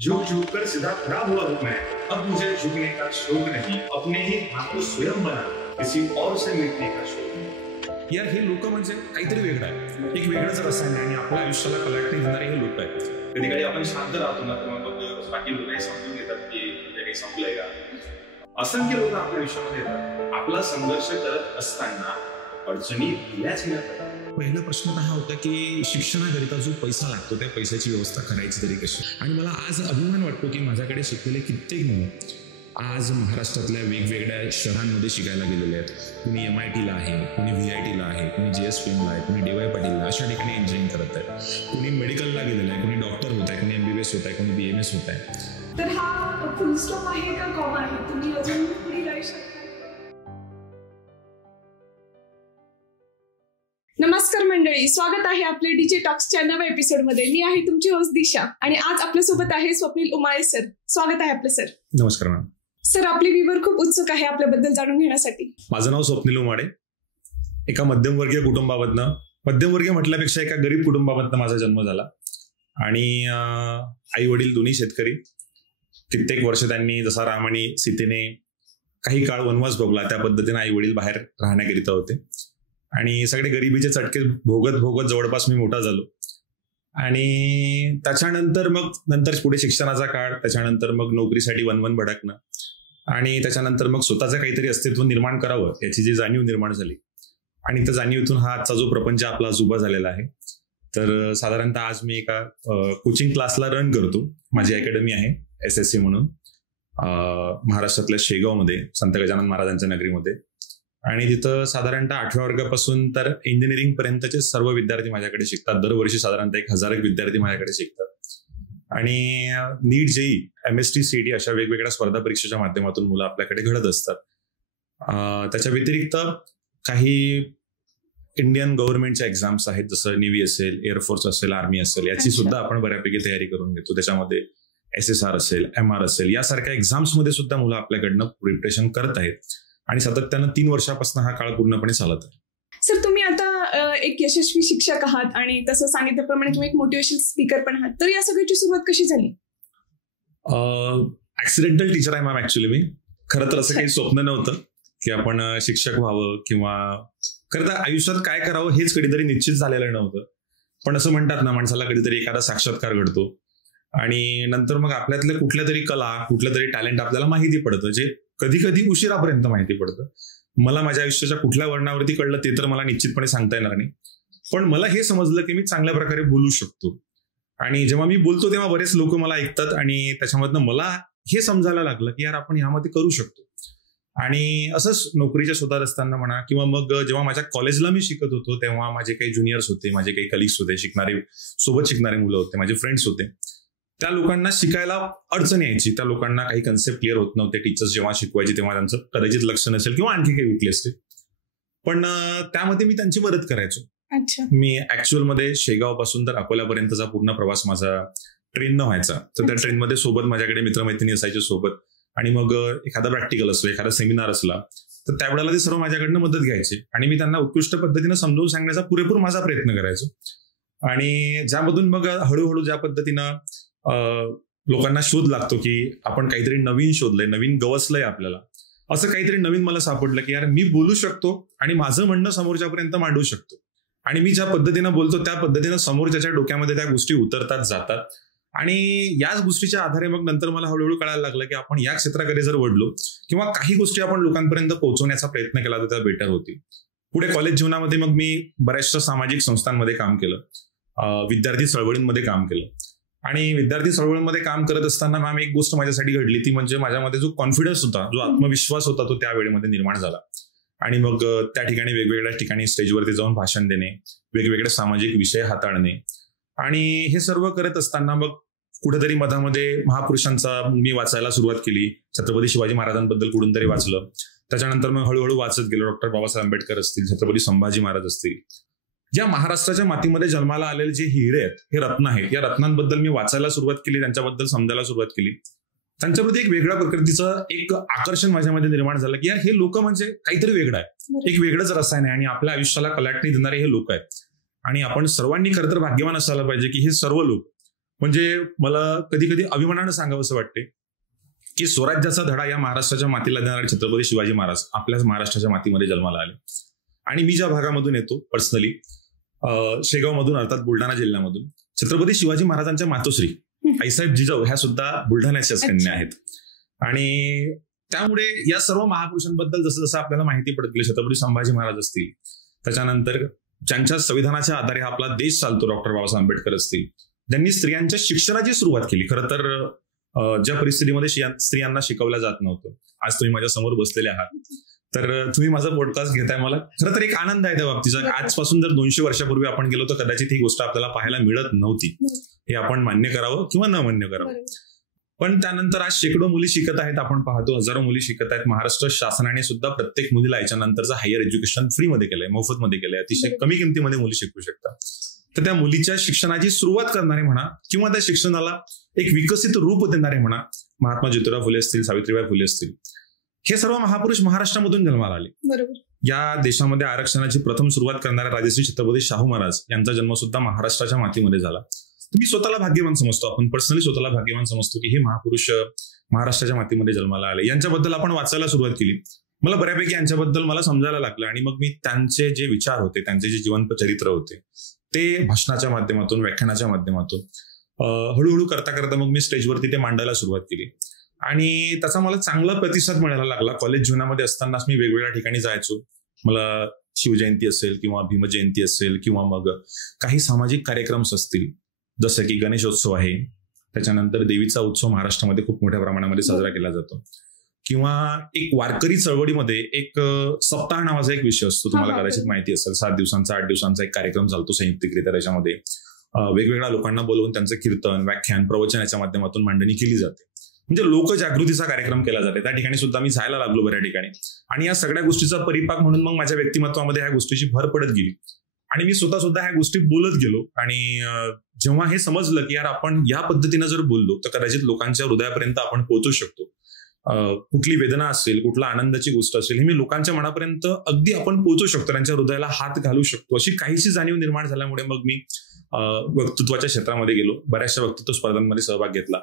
झुक झुक कर सीधा खड़ा हुआ हूं मैं, अब मुझे झुकने का शौक नहीं, अपने ही हाथ को स्वयं बना, किसी और से मिटने का शौक नहीं. यार हे लोक म्हणजे काहीतरी वेगळं आहे, एक वेगळंच रसायन आहे आणि आपल्या आयुष्याला कलाटणी देणारे हे लोक आहेत. कधी कधी आपण शांत राहतो ना, तेव्हा मग बाकी लोक समजून घेतात की म्हणजे काही संपलंय का. असंख्य लोक आपल्या आयुष्यामध्ये येतात, आपला संघर्ष करत असताना अडचणी दिल्याच येतात. पहिला प्रश्न हा होता की शिक्षणाकरिता जो पैसा लागतो त्या पैशाची व्यवस्था करायची तरी कशी. आणि मला आज अभिमान वाटतो की माझ्याकडे शिकलेले कित्येक मुलं आज महाराष्ट्रातल्या वेगवेगळ्या शहरांमध्ये शिकायला गेलेले आहेत. कुणी MITला आहे, कुणी VITला आहे, कुणी JSPMला आहे, कुणी DY पाटीलला अशा ठिकाणी इंजिनिअरिंग करत आहे, कुणी मेडिकलला गेलेलं आहे, कुणी डॉक्टर होत आहे, कुणी MBBS होत आहे, कुणी BMS होत आहे. तर हा फुल स्टॉप आहे का कॉमा आहे, तुम्ही अजून पुढे जाऊ शकता. नमस्कार मंडळी, स्वागत आहे आपल्या DJ टॉक्सच्या नव्या एपिसोडमध्ये. मी आहे तुमची होस्ट दिशा आणि आज आपल्यासोबत आहे स्वप्नील उमाळे सर. स्वागत आहे आपलं सर. नमस्कार मॅम. सर, आपले व्ह्यूअर खूप उत्सुक आहे आपल्याबद्दल जाणून घेण्यासाठी. माझं नाव स्वप्नील उमाळे. एका मध्यमवर्गीय कुटुंबामधनं, मध्यमवर्गीय म्हटल्यापेक्षा एका गरीब कुटुंबामधनं माझा जन्म झाला आणि आई वडील दोन्ही शेतकरी. कित्येक वर्ष त्यांनी जसा राम आणि सीतेने काही काळ वनवास भोगला त्या पद्धतीने आई वडील बाहेर राहण्याकरिता होते आणि सगळे गरिबीचे चटके भोगत भोगत जवळपास मी मोठा झालो. आणि त्याच्यानंतर नंतर पुढे शिक्षणाचा काळ, त्याच्यानंतर मग नोकरीसाठी वन भटकणं आणि त्याच्यानंतर मग स्वतःचं काहीतरी अस्तित्व निर्माण करावं याची जी जाणीव निर्माण झाली आणि त्या जाणीवेतून हा आजचा जो प्रपंच आपला उभा झालेला आहे. तर साधारणतः आज मी एका कोचिंग क्लासला रन करतो. माझी अकॅडमी आहे SSC म्हणून, महाराष्ट्रातल्या शेगावमध्ये संत गजानन महाराजांच्या नगरीमध्ये. आणि तिथं साधारणतः 8व्या वर्गापासून तर इंजिनिअरिंग पर्यंतचे सर्व विद्यार्थी माझ्याकडे शिकतात. दरवर्षी साधारणतः 1000 विद्यार्थी माझ्याकडे शिकतात. आणि नीट, JEE, MST, CET अशा वेगवेगळ्या स्पर्धा परीक्षेच्या माध्यमातून मुलं आपल्याकडे घडत असतात. त्याच्या व्यतिरिक्त काही इंडियन गव्हर्नमेंटच्या एक्झाम्स आहेत, जसं नेव्ही असेल, एअरफोर्स असेल, आर्मी असेल, याची सुद्धा आपण बऱ्यापैकी तयारी करून घेतो. त्याच्यामध्ये SSR असेल, MR असेल, यासारख्या एक्झाम्समध्ये सुद्धा मुलं आपल्याकडनं प्रिपरेशन करत आहेत आणि सातत्यानं 3 वर्षापासून हा काळ पूर्णपणे चालत आहे. सर, तुम्ही आता एक यशस्वी शिक्षक आहात आणि तसं सांगितल्याप्रमाणे तुम्ही एक मोटिवेशनल स्पीकर पण आहात. तर या सगळ्याची सुरुवात कशी झाली? ऍक्सिडेंटल टीचर आहे मॅम ऍक्च्युली मी. खरं तर असं काही स्वप्न नव्हतं की आपण शिक्षक व्हावं किंवा खरं तर आयुष्यात काय करावं हेच कधीतरी निश्चित झालेलं नव्हतं. पण असं म्हणतात ना, माणसाला कधीतरी एखादा साक्षात्कार घडतो आणि नंतर मग आपल्यातल्या कुठल्या तरी कला, कुठलं तरी टॅलेंट आपल्याला माहिती पडतं, जे कधी कधी उशिरापर्यंत माहिती पडतं. मला माझ्या आयुष्याच्या कुठल्या वर्णावरती कळलं ते तर मला निश्चितपणे सांगता येणार नाही, पण मला हे समजलं की मी चांगल्या प्रकारे बोलू शकतो. आणि जेव्हा मी बोलतो तेव्हा बरेच लोक मला ऐकतात आणि त्याच्यामधनं मला हे समजायला लागलं की यार आपण ह्यामध्ये करू शकतो. आणि असंच नोकरीच्या शोधात असताना म्हणा किंवा मग जेव्हा माझ्या कॉलेजला मी शिकत होतो तेव्हा माझे काही ज्युनियर्स होते, माझे काही कलिग्स होते, सोबत शिकणारे मुलं होते, माझे फ्रेंड्स होते. त्या लोकांना शिकायला अडचण यायची, त्या लोकांना काही कन्सेप्ट क्लिअर होत नव्हते. टीचर्स जेव्हा शिकवायचे तेव्हा त्यांचं कदाचित लक्ष नसेल किंवा आणखी काही उठले असते, पण त्यामध्ये मी त्यांची मदत करायचो. मी ऍक्च्युअल मध्ये शेगाव पासून तर अकोल्यापर्यंतचा पूर्ण प्रवास माझा ट्रेननं व्हायचा. तर त्या ट्रेनमध्ये सोबत माझ्याकडे मित्रमैत्रिणी असायचे सोबत आणि मग एखादा प्रॅक्टिकल असलो, एखादा सेमिनार असला तर त्यावेळेला ते सर्व माझ्याकडनं मदत घ्यायचे आणि मी त्यांना उत्कृष्ट पद्धतीनं समजावून सांगण्याचा पुरेपूर माझा प्रयत्न करायचो. आणि ज्यामधून मग हळूहळू ज्या पद्धतीनं लोकांना शोध लागतो की आपण काहीतरी नवीन शोधलंय, नवीन गवसलंय आपल्याला, असं काहीतरी नवीन मला सापडलं की यार मी बोलू शकतो आणि माझं म्हणणं समोरच्यापर्यंत मांडू शकतो. आणि मी ज्या पद्धतीनं बोलतो त्या पद्धतीनं समोरच्याच्या डोक्यामध्ये त्या गोष्टी उतरतात, जातात. आणि याच गोष्टीच्या आधारे मग नंतर मला हळूहळू कळायला लागलं की आपण या क्षेत्राकडे जर वळलो किंवा काही गोष्टी आपण लोकांपर्यंत पोहोचवण्याचा प्रयत्न केला तर त्या बेटर होतील. पुढे कॉलेज जीवनामध्ये मग मी बऱ्याचशा सामाजिक संस्थांमध्ये काम केलं, विद्यार्थी चळवळींमध्ये काम केलं. आणि विद्यार्थी चळवळीमध्ये काम करत असताना मॅम एक गोष्ट माझ्यासाठी घडली, ती म्हणजे माझ्यामध्ये जो कॉन्फिडन्स होता, जो आत्मविश्वास होता, तो त्या वेळेमध्ये निर्माण झाला. आणि मग त्या ठिकाणी वेगवेगळ्या ठिकाणी स्टेजवरती जाऊन भाषण देणे, वेगवेगळे सामाजिक विषय हाताळणे आणि हे सर्व करत असताना मग कुठेतरी मधामध्ये महापुरुषांचा मी वाचायला सुरुवात केली. छत्रपती शिवाजी महाराजांबद्दल कुठून तरी वाचलं. त्याच्यानंतर मग हळूहळू वाचत गेलो. डॉक्टर बाबासाहेब आंबेडकर असतील, छत्रपती संभाजी महाराज असतील, ज्या महाराष्ट्राच्या मातीमध्ये जन्माला आलेले जे हिरे आहेत, हे रत्न आहेत, या रत्नांबद्दल मी वाचायला सुरुवात केली, त्यांच्याबद्दल समजायला सुरुवात केली. त्यांच्याप्रती एक वेगळ्या प्रकृतीचं एक आकर्षण माझ्यामध्ये निर्माण झालं की यार हे लोक म्हणजे काहीतरी वेगळं आहे, एक वेगळंच रसायन आहे आणि आपल्या आयुष्याला कलाटणी देणारे हे लोक आहेत. आणि आपण सर्वांनी खरं तर भाग्यवान असायला पाहिजे की हे सर्व लोक म्हणजे मला कधी कधी अभिमानानं सांगावं असं वाटते की स्वराज्याचा धडा या महाराष्ट्राच्या मातीला देणारे छत्रपती शिवाजी महाराज आपल्याच महाराष्ट्राच्या मातीमध्ये जन्माला आले. आणि मी ज्या भागामधून येतो पर्सनली, शेगावमधून अर्थात बुलढाणा जिल्ह्यामधून, छत्रपती शिवाजी महाराजांच्या मातोश्री आईसाहेब जिजाऊ ह्या सुद्धा बुलढाण्याच्याच कन्या आहेत. आणि त्यामुळे या सर्व महापुरुषांबद्दल जसं जसं आपल्याला माहिती पडत गेली, छत्रपती संभाजी महाराज असतील, त्याच्यानंतर ज्यांच्या संविधानाच्या आधारे आपला देश चालतो डॉक्टर बाबासाहेब आंबेडकर असतील, ज्यांनी स्त्रियांच्या शिक्षणाची सुरुवात केली. खरं तर ज्या परिस्थितीमध्ये स्त्रियांना शिकवलं जात नव्हतं, आज तुम्ही माझ्या समोर बसलेले आहात, तर तुम्ही माझा पॉडकास्ट घेताय, मला खरं तर एक आनंद आहे त्या बाबतीचा. आजपासून जर 200 वर्षापूर्वी आपण गेलो तर कदाचित ही गोष्ट आपल्याला पाहायला मिळत नव्हती. हे आपण मान्य करावं किंवा न मान्य करावं. पण त्यानंतर आज शेकडो मुली शिकत आहेत, आपण पाहतो हजारो मुली शिकत आहेत. महाराष्ट्र शासनाने सुद्धा प्रत्येक मुलीला याच्यानंतरचं हायर एज्युकेशन फ्रीमध्ये केलंय, मोफतमध्ये केलंय, अतिशय कमी किमतीमध्ये मुली शिकू शकतात. तर त्या मुलीच्या शिक्षणाची सुरुवात करणारे म्हणा किंवा त्या शिक्षणाला एक विकसित रूप देणारे म्हणा, महात्मा ज्योतिराव फुले असतील, सावित्रीबाई फुले असतील, हे सर्व महापुरुष महाराष्ट्रामधून जन्माला आले. बरोबर. या देशामध्ये आरक्षणाची प्रथम सुरुवात करणाऱ्या राजश्री छत्रपती शाहू महाराज यांचा जन्म सुद्धा महाराष्ट्राच्या मातीमध्ये झाला. मी स्वतःला भाग्यवान समजतो, आपण पर्सनली स्वतःला भाग्यवान समजतो की हे महापुरुष महाराष्ट्राच्या मातीमध्ये जन्माला आले. यांच्याबद्दल आपण वाचायला सुरुवात केली, मला बऱ्यापैकी यांच्याबद्दल मला समजायला लागलं. आणि मग मी त्यांचे जे विचार होते, त्यांचे जे जिवंत चरित्र होते, ते भाषणाच्या माध्यमातून, व्याख्यानाच्या माध्यमातून हळूहळू करता करता मग मी स्टेजवरती ते मांडायला सुरुवात केली. आणि त्याचा मला चांगला प्रतिसाद मिळायला लागला. कॉलेज जीवनामध्ये असतानाच मी वेगवेगळ्या ठिकाणी जायचो. मला शिवजयंती असेल किंवा भीमजयंती असेल किंवा मग काही सामाजिक कार्यक्रम असतील, जसं की गणेशोत्सव आहे, त्याच्यानंतर देवीचा उत्सव महाराष्ट्रामध्ये खूप मोठ्या प्रमाणामध्ये साजरा केला जातो, किंवा एक वारकरी चळवळीमध्ये एक सप्ताह नावाचा एक विषय असतो, तुम्हाला कदाचित माहिती असेल. 7 दिवसांचा 8 दिवसांचा एक कार्यक्रम चालतो संयुक्तिकरित्या. त्याच्यामध्ये वेगवेगळ्या लोकांना बोलवून त्यांचं कीर्तन, व्याख्यान, प्रवचनाच्या माध्यमातून मांडणी केली जाते. म्हणजे लोकजागृतीचा कार्यक्रम केला जाते. त्या ठिकाणी सुद्धा मी जायला लागलो बऱ्या ठिकाणी. आणि या सगळ्या गोष्टीचा परिपाक म्हणून मग माझ्या व्यक्तिमत्वामध्ये ह्या गोष्टीची भर पडत गेली. आणि मी स्वतः सुद्धा ह्या गोष्टी बोलत गेलो. आणि जेव्हा हे समजलं की यार आपण या पद्धतीनं जर बोललो तर कदाचित लोकांच्या हृदयापर्यंत आपण पोहोचू शकतो. कुठली वेदना असेल, कुठला आनंदाची गोष्ट असेल, हे मी लोकांच्या मनापर्यंत अगदी आपण पोहोचू शकतो, त्यांच्या हृदयाला हात घालू शकतो, अशी काहीशी जाणीव निर्माण झाल्यामुळे मग मी वक्तृत्वाच्या क्षेत्रामध्ये गेलो. बऱ्याचशा वक्तृत्व स्पर्धांमध्ये सहभाग घेतला.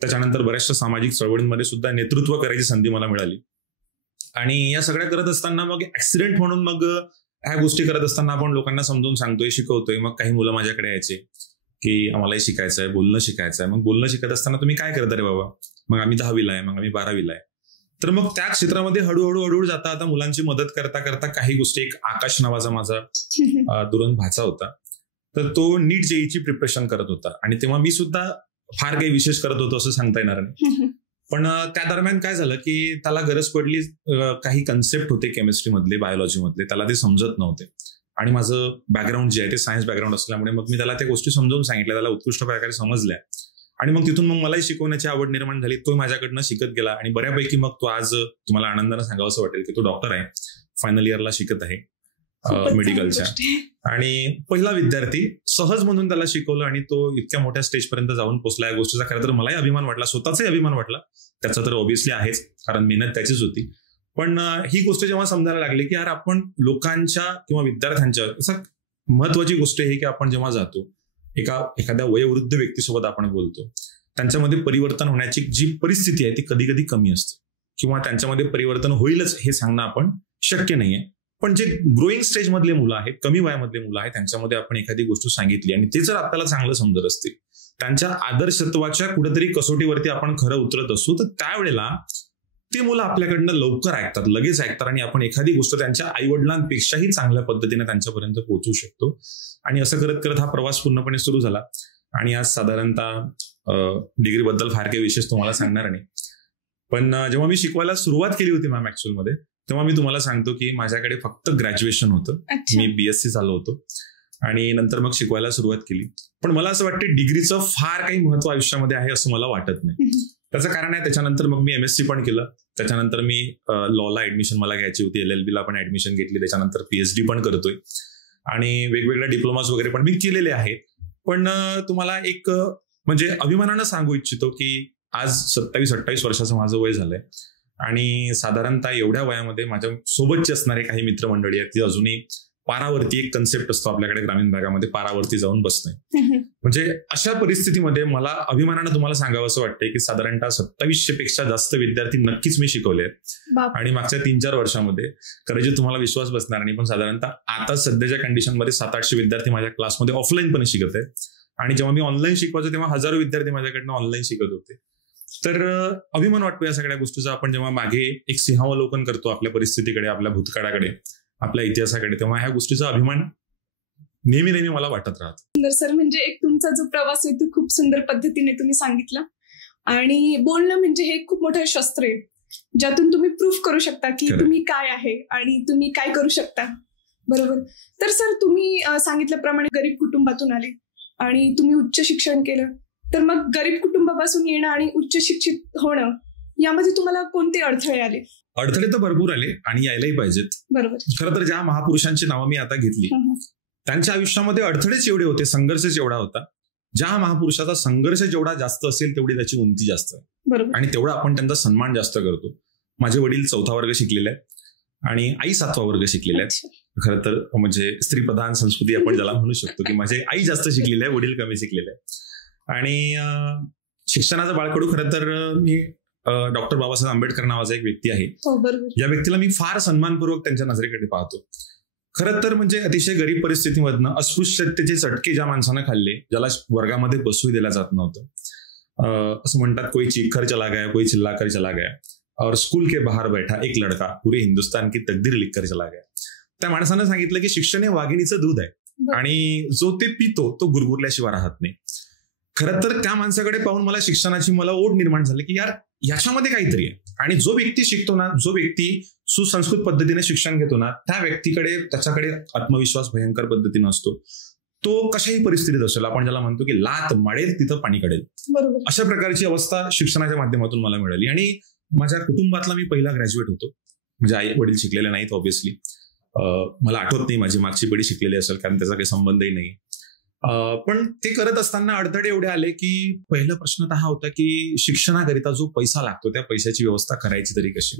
त्याच्यानंतर बऱ्याचशा सामाजिक चळवळींमध्ये सुद्धा नेतृत्व करायची संधी मला मिळाली. आणि या सगळ्या करत असताना मग ऍक्सिडेंट म्हणून मग ह्या गोष्टी करत असताना आपण लोकांना समजून सांगतोय, शिकवतोय. मग काही मुलं माझ्याकडे यायचे की आम्हालाही शिकायचं आहे, बोलणं शिकायचं आहे. मग बोलणं शिकत असताना तुम्ही काय करता रे बाबा? मग आम्ही 10वीला आहे, मग आम्ही 12वीला आहे. तर मग त्या क्षेत्रामध्ये हळूहळू जाता आता मुलांची मदत करता करता काही गोष्टी, एक आकाश नावाचा माझा दुरून भाचा होता, तर तो नीट जेईची प्रिपरेशन करत होता. आणि तेव्हा मी सुद्धा फार काही विशेष करत होतो असं सांगता येणार नाही. पण त्या दरम्यान काय झालं की त्याला गरज पडली, काही कन्सेप्ट होते केमिस्ट्री मधले, बायोलॉजी मधले, त्याला ते समजत नव्हते. आणि माझं बॅकग्राऊंड जे आहे ते सायन्स बॅकग्राऊंड असल्यामुळे मग मी त्याला त्या गोष्टी समजावून सांगितल्या, त्याला उत्कृष्ट प्रकारे समजल्या. आणि मग तिथून मग मलाही शिकवण्याची आवड निर्माण झाली. तो माझ्याकडनं शिकत गेला आणि बऱ्यापैकी मग तो आज तुम्हाला आनंदानं सांगावं असं वाटेल की तो डॉक्टर आहे, फायनल इयरला शिकत आहे मेडिकलच्या. आणि पहिला विद्यार्थी सहज म्हणून त्याला शिकवलं आणि तो इतक्या मोठ्या स्टेजपर्यंत जाऊन पोहोचला. या गोष्टीचा खरं तर मलाही अभिमान वाटला, स्वतःचाही अभिमान वाटला. त्याचा तर ऑब्व्हियसली आहेच, कारण मेहनत त्याचीच होती. पण ही गोष्ट जेव्हा समजायला लागली की यार आपण लोकांच्या किंवा विद्यार्थ्यांच्या, असं महत्वाची गोष्ट आहे की आपण जेव्हा जातो एखाद्या वयोवृद्ध व्यक्तीसोबत आपण बोलतो, त्यांच्यामध्ये परिवर्तन होण्याची जी परिस्थिती आहे ती कधी कधी कमी असते, किंवा त्यांच्यामध्ये परिवर्तन होईलच हे सांगणं आपण शक्य नाहीये. पण जे ग्रोईंग स्टेज मधले मुलं आहेत, कमी वयामधले मुलं आहेत, त्यांच्यामध्ये आपण एखादी गोष्ट सांगितली आणि ते जर आपल्याला चांगलं समजत असतील, त्यांच्या आदर्शत्वाच्या कुठेतरी कसोटीवरती आपण खरं उतरत असू, तर त्यावेळेला ते मुलं आपल्याकडनं लवकर ऐकतात, लगेच ऐकतात. आणि आपण एखादी गोष्ट त्यांच्या आईवडिलांपेक्षाही चांगल्या पद्धतीने त्यांच्यापर्यंत पोहोचू शकतो. आणि असं करत करत हा प्रवास पूर्णपणे सुरू झाला. आणि आज साधारणतः डिग्रीबद्दल फार काही विशेष तुम्हाला सांगणार नाही, पण जेव्हा मी शिकवायला सुरुवात केली होती मॅम ऍक्च्युअलमध्ये, तेव्हा मी तुम्हाला सांगतो की माझ्याकडे फक्त ग्रॅज्युएशन होतं. मी BSc झालो होतो आणि नंतर मग शिकवायला सुरुवात केली. पण मला असं वाटतं डिग्रीचं फार काही महत्व आयुष्यामध्ये आहे असं मला वाटत नाही. त्याचं कारण आहे, त्याच्यानंतर मग मी MSc पण केलं. त्याच्यानंतर मी लॉला ऍडमिशन मला घ्यायची होती, LLB ला पण ऍडमिशन घेतली. त्याच्यानंतर PhD पण करतोय आणि वेगवेगळ्या डिप्लोमाज वगैरे पण मी केलेले आहेत. पण तुम्हाला एक म्हणजे अभिमानानं सांगू इच्छितो की आज 27-28 वर्षाचं माझं वय झालंय. आणि साधारणतः एवढ्या वयामध्ये माझ्या सोबतचे असणारे काही मित्रमंडळी आहेत ती अजूनही पारावरती एक कन्सेप्ट असतो आपल्याकडे ग्रामीण भागामध्ये, पारावरती जाऊन बसणे. म्हणजे अशा परिस्थितीमध्ये मला अभिमानानं तुम्हाला सांगावं असं वाटतंय की साधारणतः 2700 पेक्षा जास्त विद्यार्थी नक्कीच मी शिकवले आहेत. आणि मागच्या 3-4 वर्षामध्ये कदाचित तुम्हाला विश्वास बसणार नाही, पण साधारणतः आता सध्याच्या कंडिशनमध्ये 700-800 विद्यार्थी माझ्या क्लासमध्ये ऑफलाईनपणे शिकत आहेत. आणि जेव्हा मी ऑनलाईन शिकवायचो तेव्हा हजारो विद्यार्थी माझ्याकडनं ऑनलाईन शिकत होते. तर अभिमान वाटतो या सगळ्या गोष्टीचा. आपण जेव्हा मागे एक सिंहावलोकन करतो आपल्या परिस्थितीकडे, आपल्या भूतकाळाकडे, आपल्या इतिहासाकडे, तेव्हा ह्या गोष्टीचा अभिमान नेहमी नेहमी मला वाटत राहतो. सुंदर सर, म्हणजे एक तुमचा जो प्रवास आहे तो खूप सुंदर पद्धतीने तुम्ही सांगितला. आणि बोलणं म्हणजे हे खूप मोठं शस्त्र आहे ज्यातून तुम्ही प्रूफ करू शकता की तुम्ही काय आहे आणि तुम्ही काय करू शकता. बरोबर. तर सर, तुम्ही सांगितल्याप्रमाणे गरीब कुटुंबातून आले आणि तुम्ही उच्च शिक्षण केलं. तर मग गरीब कुटुंबापासून येणं आणि उच्च शिक्षित होणं यामध्ये तुम्हाला कोणते अडथळे आले? अडथळे तर भरपूर आले आणि यायलाही पाहिजेत. बरोबर. खरं तर ज्या महापुरुषांची नावं मी आता घेतली त्यांच्या आयुष्यामध्ये अडथळेच एवढे होते, संघर्षच एवढा होता. ज्या महापुरुषाचा संघर्ष जेवढा जास्त असेल तेवढी त्याची उंची जास्त आहे. बरोबर. आणि तेवढा आपण त्यांचा सन्मान जास्त करतो. माझे वडील 4था वर्ग शिकलेले आहेत आणि आई 7वा वर्ग शिकलेले आहेत. खरं तर म्हणजे स्त्रीप्रधान संस्कृती आपण ज्याला म्हणू शकतो की माझी आई जास्त शिकलेली आहे, वडील कमी शिकलेले आहेत. आणि शिक्षणाचं बाळकडू खरं तर मी डॉक्टर बाबासाहेब आंबेडकर नावाचा एक व्यक्ती आहे. या व्यक्तीला मी फार सन्मानपूर्वक त्यांच्या नजरेकडे पाहतो. खरं तर म्हणजे अतिशय गरीब परिस्थितीमधनं अस्पृश्यतेचे चटके ज्या माणसानं खाल्ले, ज्याला वर्गामध्ये बसू दिला जात नव्हतं, असं म्हणतात कोई चीखकर चला गया, कोई चिल्लाकर चला गया और स्कूल के बाहर बैठा एक लड़का पूरे हिंदुस्तान की तकदीर लिखकर चला गया. त्या माणसानं सांगितलं की शिक्षण हे वाघिणीचं दूध आहे आणि जो ते पितो तो गुरगुरल्याशिवाय राहत नाही. खरं तर त्या माणसाकडे पाहून मला शिक्षणाची ओढ निर्माण झाली की यार याच्यामध्ये काहीतरी आहे. आणि जो व्यक्ती शिकतो ना, जो व्यक्ती सुसंस्कृत पद्धतीने शिक्षण घेतो ना, त्या व्यक्तीकडे त्याच्याकडे आत्मविश्वास भयंकर पद्धतीने असतो. तो कशाही परिस्थितीत असेल, आपण ज्याला म्हणतो की लात माडेल तिथं पाणी काढेल, अशा प्रकारची अवस्था शिक्षणाच्या माध्यमातून मला मिळाली. आणि माझ्या कुटुंबातला मी पहिला ग्रॅज्युएट होतो. म्हणजे आई वडील शिकलेले नाहीत ऑब्व्हियसली. मला आठवत नाही माझी मागची पिढी शिकलेली असेल, कारण त्याचा काही संबंधही नाही. पण ते करत असताना अडथळे एवढे आले की पहिला प्रश्न तर हा होता की शिक्षणाकरिता जो पैसा लागतो त्या पैशाची व्यवस्था करायची तरी कशी.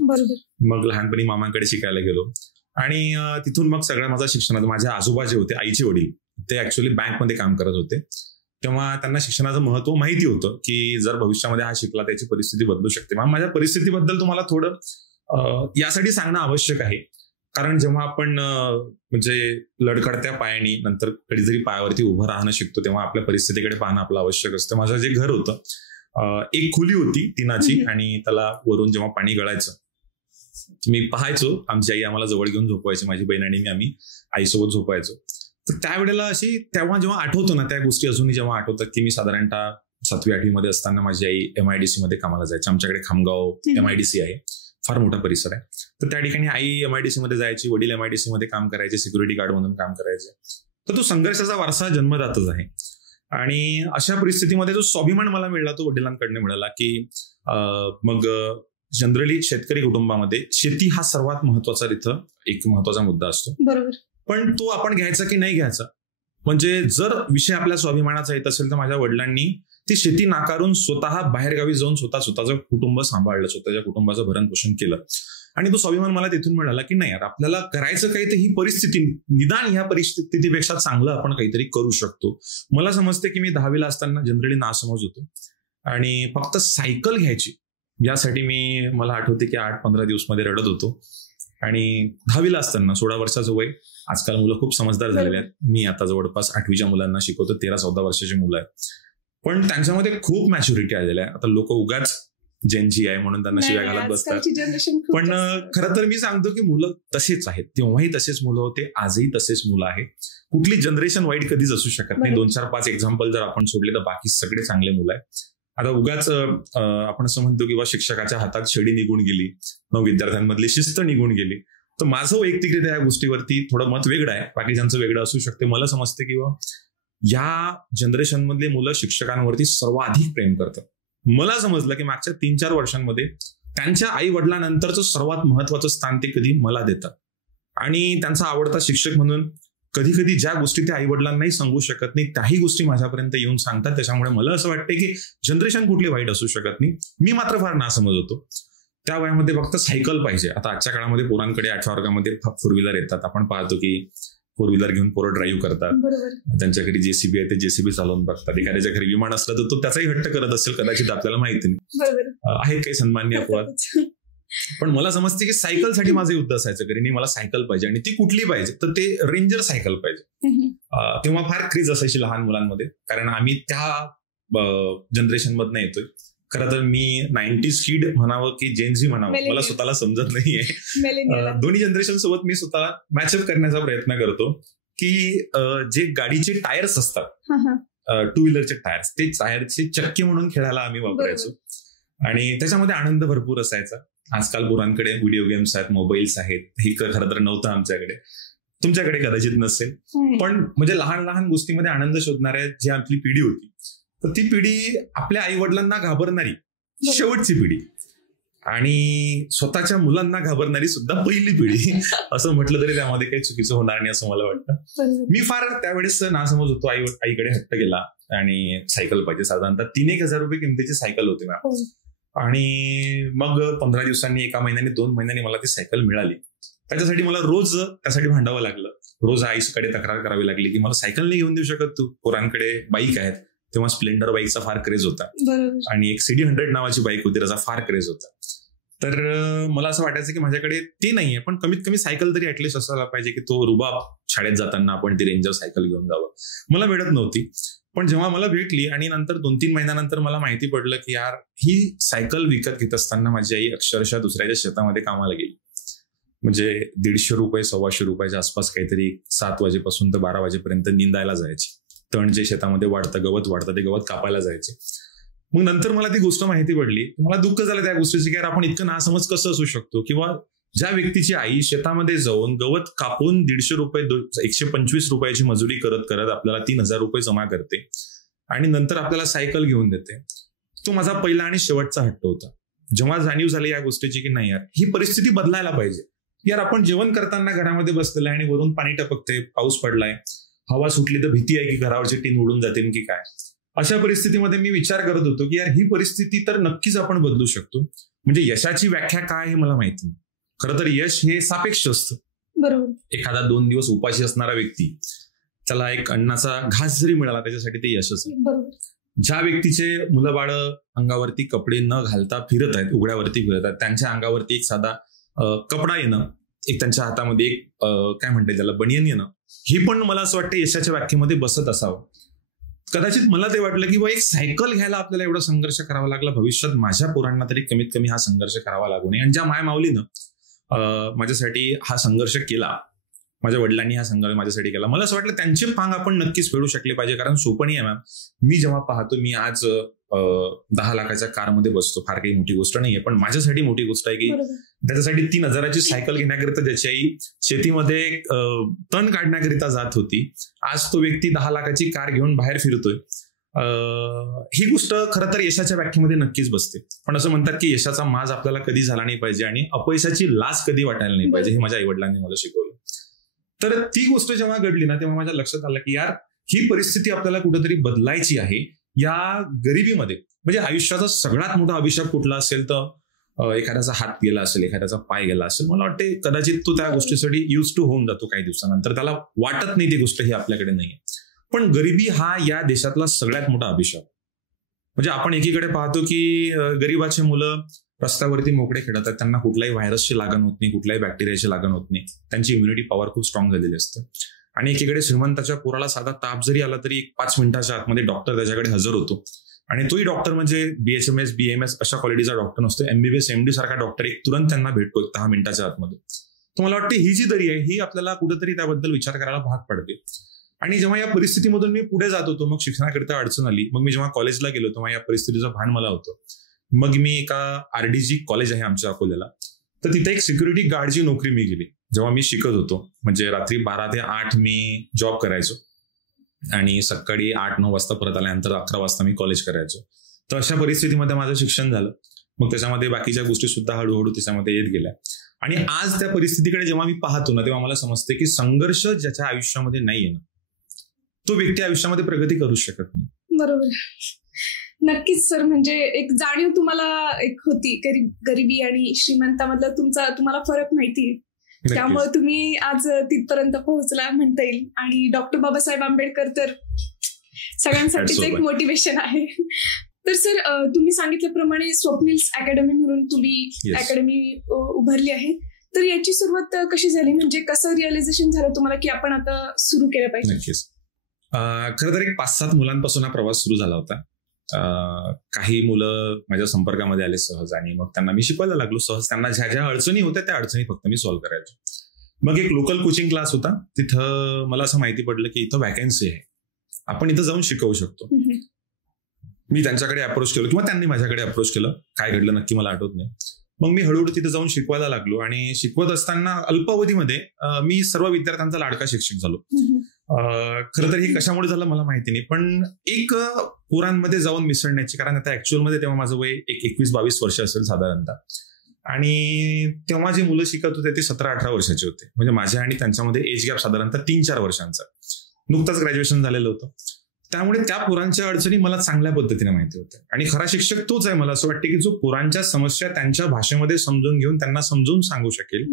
मग लहानपणी मामांकडे शिकायला गेलो आणि तिथून मग सगळ्या माझा शिक्षणात माझ्या आजोबा जे होते, आईचे वडील, ते ऍक्च्युअली बँकमध्ये काम करत होते. तेव्हा त्यांना शिक्षणाचं महत्व माहिती होतं की जर भविष्यामध्ये हा शिकला त्याची परिस्थिती बदलू शकते. मग माझ्या परिस्थितीबद्दल तुम्हाला थोडं यासाठी सांगणं आवश्यक आहे, कारण जेव्हा आपण म्हणजे लडखडत्या पायानी नंतर कधीतरी पायावरती उभं राहणं शिकतो तेव्हा आपल्या परिस्थितीकडे पाहणं आपलं आवश्यक असतं. माझं जे घर होतं, एक खोली होती टिनाची आणि त्याला वरून जेव्हा पाणी गळायचं मी पाहायचो. आमची आई आम्हाला जवळ घेऊन झोपवायची, माझी बहीण आणि मी, आम्ही आईसोबत झोपायचो. तर त्यावेळेला तेव्हा जेव्हा आठवतो ना त्या गोष्टी अजूनही जेव्हा आठवतात की मी साधारणतः 7वी-8वी मध्ये असताना माझी आई MIDC मध्ये कामाला जायची. आमच्याकडे खामगाव MIDC आहे, फार मोठा परिसर आहे. तर त्या ठिकाणी आई MIDC मध्ये जायची, वडील MIDC मध्ये काम करायचे, सिक्युरिटी गार्ड म्हणून काम करायचे. तर तो संघर्षाचा वारसा जन्मदातच आहे. आणि अशा परिस्थितीमध्ये जो स्वाभिमान मला मिळाला तो वडिलांकडनं मिळाला की मग जनरली शेतकरी कुटुंबामध्ये शेती हा सर्वात महत्वाचा तिथं एक महत्वाचा मुद्दा असतो. बरोबर. पण तो आपण घ्यायचा की नाही घ्यायचा, म्हणजे जर विषय आपल्या स्वाभिमानाचा येत असेल तर माझ्या वडिलांनी ती शेती नाकारून स्वतः बाहेरगावी जाऊन स्वतःचं कुटुंब सांभाळलं, स्वतःच्या कुटुंबाचं भरण पोषण केलं. आणि तो स्वाभिमान मला तिथून मिळाला की नाही यार आपल्याला करायचं काही तर ही परिस्थिती, निदान ह्या परिस्थितीपेक्षा चांगलं आपण काहीतरी करू शकतो. मला समजते की मी 10वीला असताना जनरली नासमज होतो आणि फक्त सायकल घ्यायची यासाठी मला आठवते की 8-15 दिवस मध्ये रडत होतो. आणि 10वीला असताना 16 वर्षाचं वय, आजकाल मुलं खूप समजदार झालेले आहेत. मी आता जवळपास 8वीच्या मुलांना शिकवतो, 13-14 वर्षाची मुलं आहेत, पण त्यांच्यामध्ये खूप मॅच्युरिटी आलेली आहे. आता लोक उगाच जेनजी आहे म्हणून त्यांना शिव्या घालत बसतात, पण खरं तर मी सांगतो की मुलं तसेच आहेत. तेव्हाही तसेच मुलं होते, आजही तसेच मुलं आहेत. कुठली जनरेशन वाईट कधीच असू शकत नाही. 2-4-5 एक्झाम्पल जर आपण सोडले तर बाकी सगळे चांगले मुलं आहेत. आता उगाच आपण असं म्हणतो की शिक्षकाच्या हातात छडी निघून गेली, मग विद्यार्थ्यांमधली शिस्त निघून गेली. तर माझं वैयक्तिकरित्या या गोष्टीवरती थोडं मत वेगळं आहे, बाकीच्यांचं वेगळं असू शकते. मला समजते की या जनरेशन मधले मुलं शिक्षकांवरती सर्वाधिक प्रेम करतात. मला समजलं की मागच्या 3-4 वर्षांमध्ये त्यांच्या आई वडिलांनंतरचं सर्वात महत्वाचं स्थान ते कधी मला देतात. आणि त्यांचा आवडता शिक्षक म्हणून कधी कधी ज्या गोष्टी ते आई वडिलांनाही सांगू शकत नाही त्याही गोष्टी माझ्यापर्यंत येऊन सांगतात. त्याच्यामुळे मला असं वाटतं की जनरेशन कुठली वाईट असू शकत नाही. मी मात्र फार नासमज होतो. त्या वयामध्ये फक्त सायकल पाहिजे. आता आजच्या काळामध्ये पोरांकडे 8व्या वर्गामध्ये 4 व्हीलर येतात. आपण पाहतो की फोर व्हीलर घेऊन पोरं ड्राईव्ह करतात, त्यांच्या घरी जेसीबी आहे ते जेसीबी चालवून बघतात, एखाद्याच्या घरी विमान असलं तर तो त्याचाही हट्ट करत असेल कदाचित, आपल्याला माहिती नाही, आहेत काही सन्मान्य अपवाद. पण मला समजते की सायकलसाठी माझं युद्ध असायचं घरी, मला सायकल पाहिजे आणि ती कुठली पाहिजे तर ते रेंजर सायकल पाहिजे. तेव्हा फार क्रेज असायची लहान मुलांमध्ये, कारण आम्ही त्या जनरेशन मधनं येतोय. खरं तर मी 90s किड म्हणावं की जेनझी म्हणावं मला स्वतःला समजत नाहीये. दोन्ही जनरेशन सोबत मी स्वतःला मॅचअप करण्याचा प्रयत्न करतो की जे गाडीचे टायर्स असतात, टू व्हीलरचे टायर्स, ते टायरचे चक्के म्हणून खेळायला आम्ही वापरायचो आणि त्याच्यामध्ये आनंद भरपूर असायचा. आजकाल पोरांकडे व्हिडिओ गेम्स आहेत, मोबाईल्स आहेत, हे खरं तर नव्हतं आमच्याकडे, तुमच्याकडे कदाचित नसेल, पण म्हणजे लहान लहान गोष्टीमध्ये आनंद शोधणाऱ्या जी आपली पिढी होती, तर ती पिढी आपल्या आई वडिलांना घाबरणारी शेवटची पिढी आणि स्वतःच्या मुलांना घाबरणारी सुद्धा पहिली पिढी असं म्हटलं तरी त्यामध्ये काही चुकीचं होणार नाही असं मला वाटतं. मी फार त्यावेळेस नासमज होतो, आईकडे हट्ट केला आणि सायकल पाहिजे. साधारणतः 3,000 रुपये किमतीची सायकल होती मॅम, आणि मग 15 दिवसांनी, 1 महिन्यानी, 2 महिन्यांनी मला ती सायकल मिळाली. त्याच्यासाठी मला रोज त्यासाठी भांडावं लागलं, रोज आईकडे तक्रार करावी लागली की मला सायकल नाही घेऊन देऊ शकत तू, पोरांकडे बाईक आहेत. तेव्हा स्प्लेंडर बाईकचा फार क्रेज होता आणि एक CD100 नावाची बाईक होती, त्याचा फार क्रेज होता. तर मला असं वाटायचं की माझ्याकडे ते नाहीये, पण कमीत कमी सायकल तरी ऍटलिस्ट असायला पाहिजे की तो रुबाब शाळेत जाताना आपण ती रेंजर सायकल घेऊन जावं. मला मिळत नव्हती, पण जेव्हा मला भेटली आणि नंतर 2-3 महिन्यानंतर मला माहिती पडलं की यार ही सायकल विकत घेत असताना माझी आई अक्षरशः दुसऱ्याच्या शेतामध्ये कामाला गेली. म्हणजे 150 रुपये 125 रुपयाच्या आसपास काहीतरी 7 वाजेपासून तर 12 वाजेपर्यंत निंदायला जायची. तण जे शेतामध्ये वाढतं, गवत वाढतं, ते गवत कापायला जायचे. मग नंतर मला ती गोष्ट माहिती पडली, मला दुःख झालं त्या गोष्टीची की यार आपण इतकं नासमज कसं असू शकतो, किंवा ज्या व्यक्तीची आई शेतामध्ये जाऊन गवत कापून 150 रुपये 125 रुपयाची मजुरी करत करत आपल्याला 3,000 रुपये जमा करते आणि नंतर आपल्याला सायकल घेऊन देते, तो माझा पहिला आणि शेवटचा हट्ट होता. जेव्हा जाणीव झाली या गोष्टीची की नाही यार ही परिस्थिती बदलायला पाहिजे, यार आपण जेवण करताना घरामध्ये बसलेलं आहे आणि वरून पाणी टपकते, पाऊस पडलाय, हवा सुटली तर भीती आहे की घरावरचे टीन उडून जातील की काय. अशा परिस्थितीमध्ये मी विचार करत होतो की यार ही परिस्थिती तर नक्कीच आपण बदलू शकतो. म्हणजे यशाची व्याख्या काय हे मला माहिती नाही. खरं तर यश हे सापेक्ष असतं. बरोबर. एखादा 2 दिवस उपाशी असणारा व्यक्ती, त्याला एक अन्नाचा घास जरी मिळाला त्याच्यासाठी ते यशच आहे. ज्या व्यक्तीचे मुलं बाळ अंगावरती कपडे न घालता फिरत आहेत, उघड्यावरती फिरत आहेत, त्यांच्या अंगावरती एक साधा कपडा येणं, एक त्यांच्या हातामध्ये एक काय म्हणतात त्याला बनियन येणं, हे पण मला असं वाटतं यशाच्या व्याख्येमध्ये बसत असावं. कदाचित मला ते वाटलं की एक सायकल घ्यायला आपल्याला एवढा संघर्ष करावा लागला, भविष्यात माझ्या पोरांना तरी कमीत कमी हा संघर्ष करावा लागू नये. आणि ज्या मायमाऊलीनं माझ्यासाठी हा संघर्ष केला, माझ्या वडिलांनी हा संघर्ष माझ्यासाठी केला, मला असं वाटलं त्यांचे पांग आपण नक्कीच फेडू शकले पाहिजे. कारण सोपं नाही आहे मॅम. मी जेव्हा पाहतो, मी आज 10 लाखाच्या कारमध्ये बसतो, फार काही मोठी गोष्ट नाहीये, पण माझ्यासाठी मोठी गोष्ट आहे की त्याच्यासाठी 3,000ची सायकल घेण्याकरिता ज्याची आई शेतीमध्ये तण काढण्याकरिता जात होती, आज तो व्यक्ती 10 लाखाची कार घेऊन बाहेर फिरतोय. ही गोष्ट खरं तर यशाच्या व्याख्येमध्ये नक्कीच बसते. पण असं म्हणतात की यशाचा माज आपल्याला कधी झाला नाही पाहिजे आणि अपयशाची लाज कधी वाटायला नाही पाहिजे, हे माझ्या आईवडिलांनी मला शिकवलं. तर ती गोष्ट जेव्हा घडली ना, तेव्हा माझ्या लक्षात आलं की यार ही परिस्थिती आपल्याला कुठेतरी बदलायची आहे. या गरिबीमध्ये, म्हणजे आयुष्याचा सगळ्यात मोठा अभिशाप कुठला असेल तर एखाद्याचा हात गेला असेल, एखाद्याचा पाय गेला असेल. मला वाटते कदाचित तो त्या गोष्टीसाठी युज टू होऊन जातो काही दिवसानंतर, त्याला वाटत नाही ती गोष्ट ही आपल्याकडे नाहीये. पण गरिबी हा या देशातला सगळ्यात मोठा अभिशाप. म्हणजे आपण एकीकडे पाहतो की गरिबाची मुलं रस्त्यावरती मोकळे खेळत आहेत, त्यांना कुठल्याही व्हायरसची लागण होत नाही, कुठल्याही बॅक्टेरियाची लागण होत नाही, त्यांची इम्युनिटी पॉवर खूप स्ट्रॉंग झालेली असते. आणि एकीकडे श्रीमंताच्या पोराला साधा ताप जरी आला तरी 5 मिनिटाच्या आतमध्ये डॉक्टर त्याच्याकडे हजर होतो. आणि तोही डॉक्टर म्हणजे BHMS BMS अशा क्वालिटीचा डॉक्टर नसतो, MBBS MD सारखा डॉक्टर एक तुरंत त्यांना भेटतो 10 मिनिटाच्या आतमध्ये. तर मला वाटतं ही जी दरी आहे ही आपल्याला कुठेतरी त्याबद्दल विचार करायला भाग पडते. आणि जेव्हा या परिस्थितीमधून मी पुढे जात होतो, मग शिक्षणाकरिता अडचण आली, मग मी जेव्हा कॉलेजला गेलो तेव्हा या परिस्थितीचं भान मला होतं. मग मी एका RDG कॉलेज आहे आमच्या अकोल्याला, तर तिथे एक सिक्युरिटी गार्डची नोकरी मी गेली. जेव्हा मी शिकत होतो, म्हणजे रात्री 12 ते 8 मी जॉब करायचो आणि सकाळी 8-9 वाजता परत आल्यानंतर 11 वाजता मी कॉलेज करायचो. तर अशा परिस्थितीमध्ये माझं शिक्षण झालं. मग त्याच्यामध्ये बाकीच्या गोष्टी सुद्धा हळूहळू त्याच्यामध्ये येत गेल्या. आणि आज त्या परिस्थितीकडे जेव्हा मी पाहतो ना, तेव्हा मला समजते की संघर्ष ज्याच्या आयुष्यामध्ये नाहीये ना, तो व्यक्ती आयुष्यामध्ये प्रगती करू शकत नाही. बरोबर. नक्कीच सर. म्हणजे एक जाणीव तुम्हाला एक होती गरिबी आणि श्रीमंतामधला तुम्हाला फरक माहिती. त्यामुळे तुम्ही आज तिथपर्यंत पोहोचला म्हणता येईल. आणि डॉक्टर बाबासाहेब आंबेडकर तर सगळ्यांसाठीच एक मोटिवेशन आहे. तर सर, तुम्ही सांगितल्याप्रमाणे स्वप्नील्स अकॅडमी म्हणून तुम्ही अकॅडमी उभारली आहे. तर याची सुरुवात कशी झाली, म्हणजे कसं रिअलायझेशन झालं तुम्हाला की आपण आता सुरू केलं पाहिजे? नक्कीच. खरं तर एक 5-7 मुलांपासून हा प्रवास सुरू झाला होता. काही मुलं माझ्या संपर्कामध्ये आले सहज, आणि मग त्यांना मी शिकवायला लागलो सहज. त्यांना ज्या ज्या अडचणी होत्या त्या अडचणी फक्त मी सॉल्व्ह करायचो. मग एक लोकल कोचिंग क्लास होता, तिथं मला असं माहिती पडलं की इथं वॅकन्सी आहे, आपण इथं जाऊन शिकवू शकतो. मी त्यांच्याकडे अप्रोच केलं किंवा त्यांनी माझ्याकडे अप्रोच केलं, काय घडलं नक्की मला आठवत नाही. मग मी हळूहळू तिथे जाऊन शिकवायला लागलो, आणि शिकवत असताना अल्पावधीमध्ये मी सर्व विद्यार्थ्यांचा लाडका शिक्षक झालो. खरं तर हे कशामुळे झालं मला माहिती नाही, पण एक पोरांमध्ये जाऊन मिसळण्याची, कारण आता ऍक्च्युअल मध्ये तेव्हा माझं वय 21-22 वर्ष असेल साधारणतः, आणि तेव्हा जी मुलं शिकत होते ते 17-18 वर्षाचे होते. म्हणजे माझ्या आणि त्यांच्यामध्ये एज गॅप साधारणतः 3-4 वर्षांचा. नुकताच ग्रॅज्युएशन झालेलं होतं. त्यामुळे त्या पोरांच्या अडचणी मला चांगल्या पद्धतीने माहिती होत्या. आणि खरा शिक्षक तोच आहे, मला असं वाटतं, की जो पोरांच्या समस्या त्यांच्या भाषेमध्ये समजून घेऊन त्यांना समजून सांगू शकेल.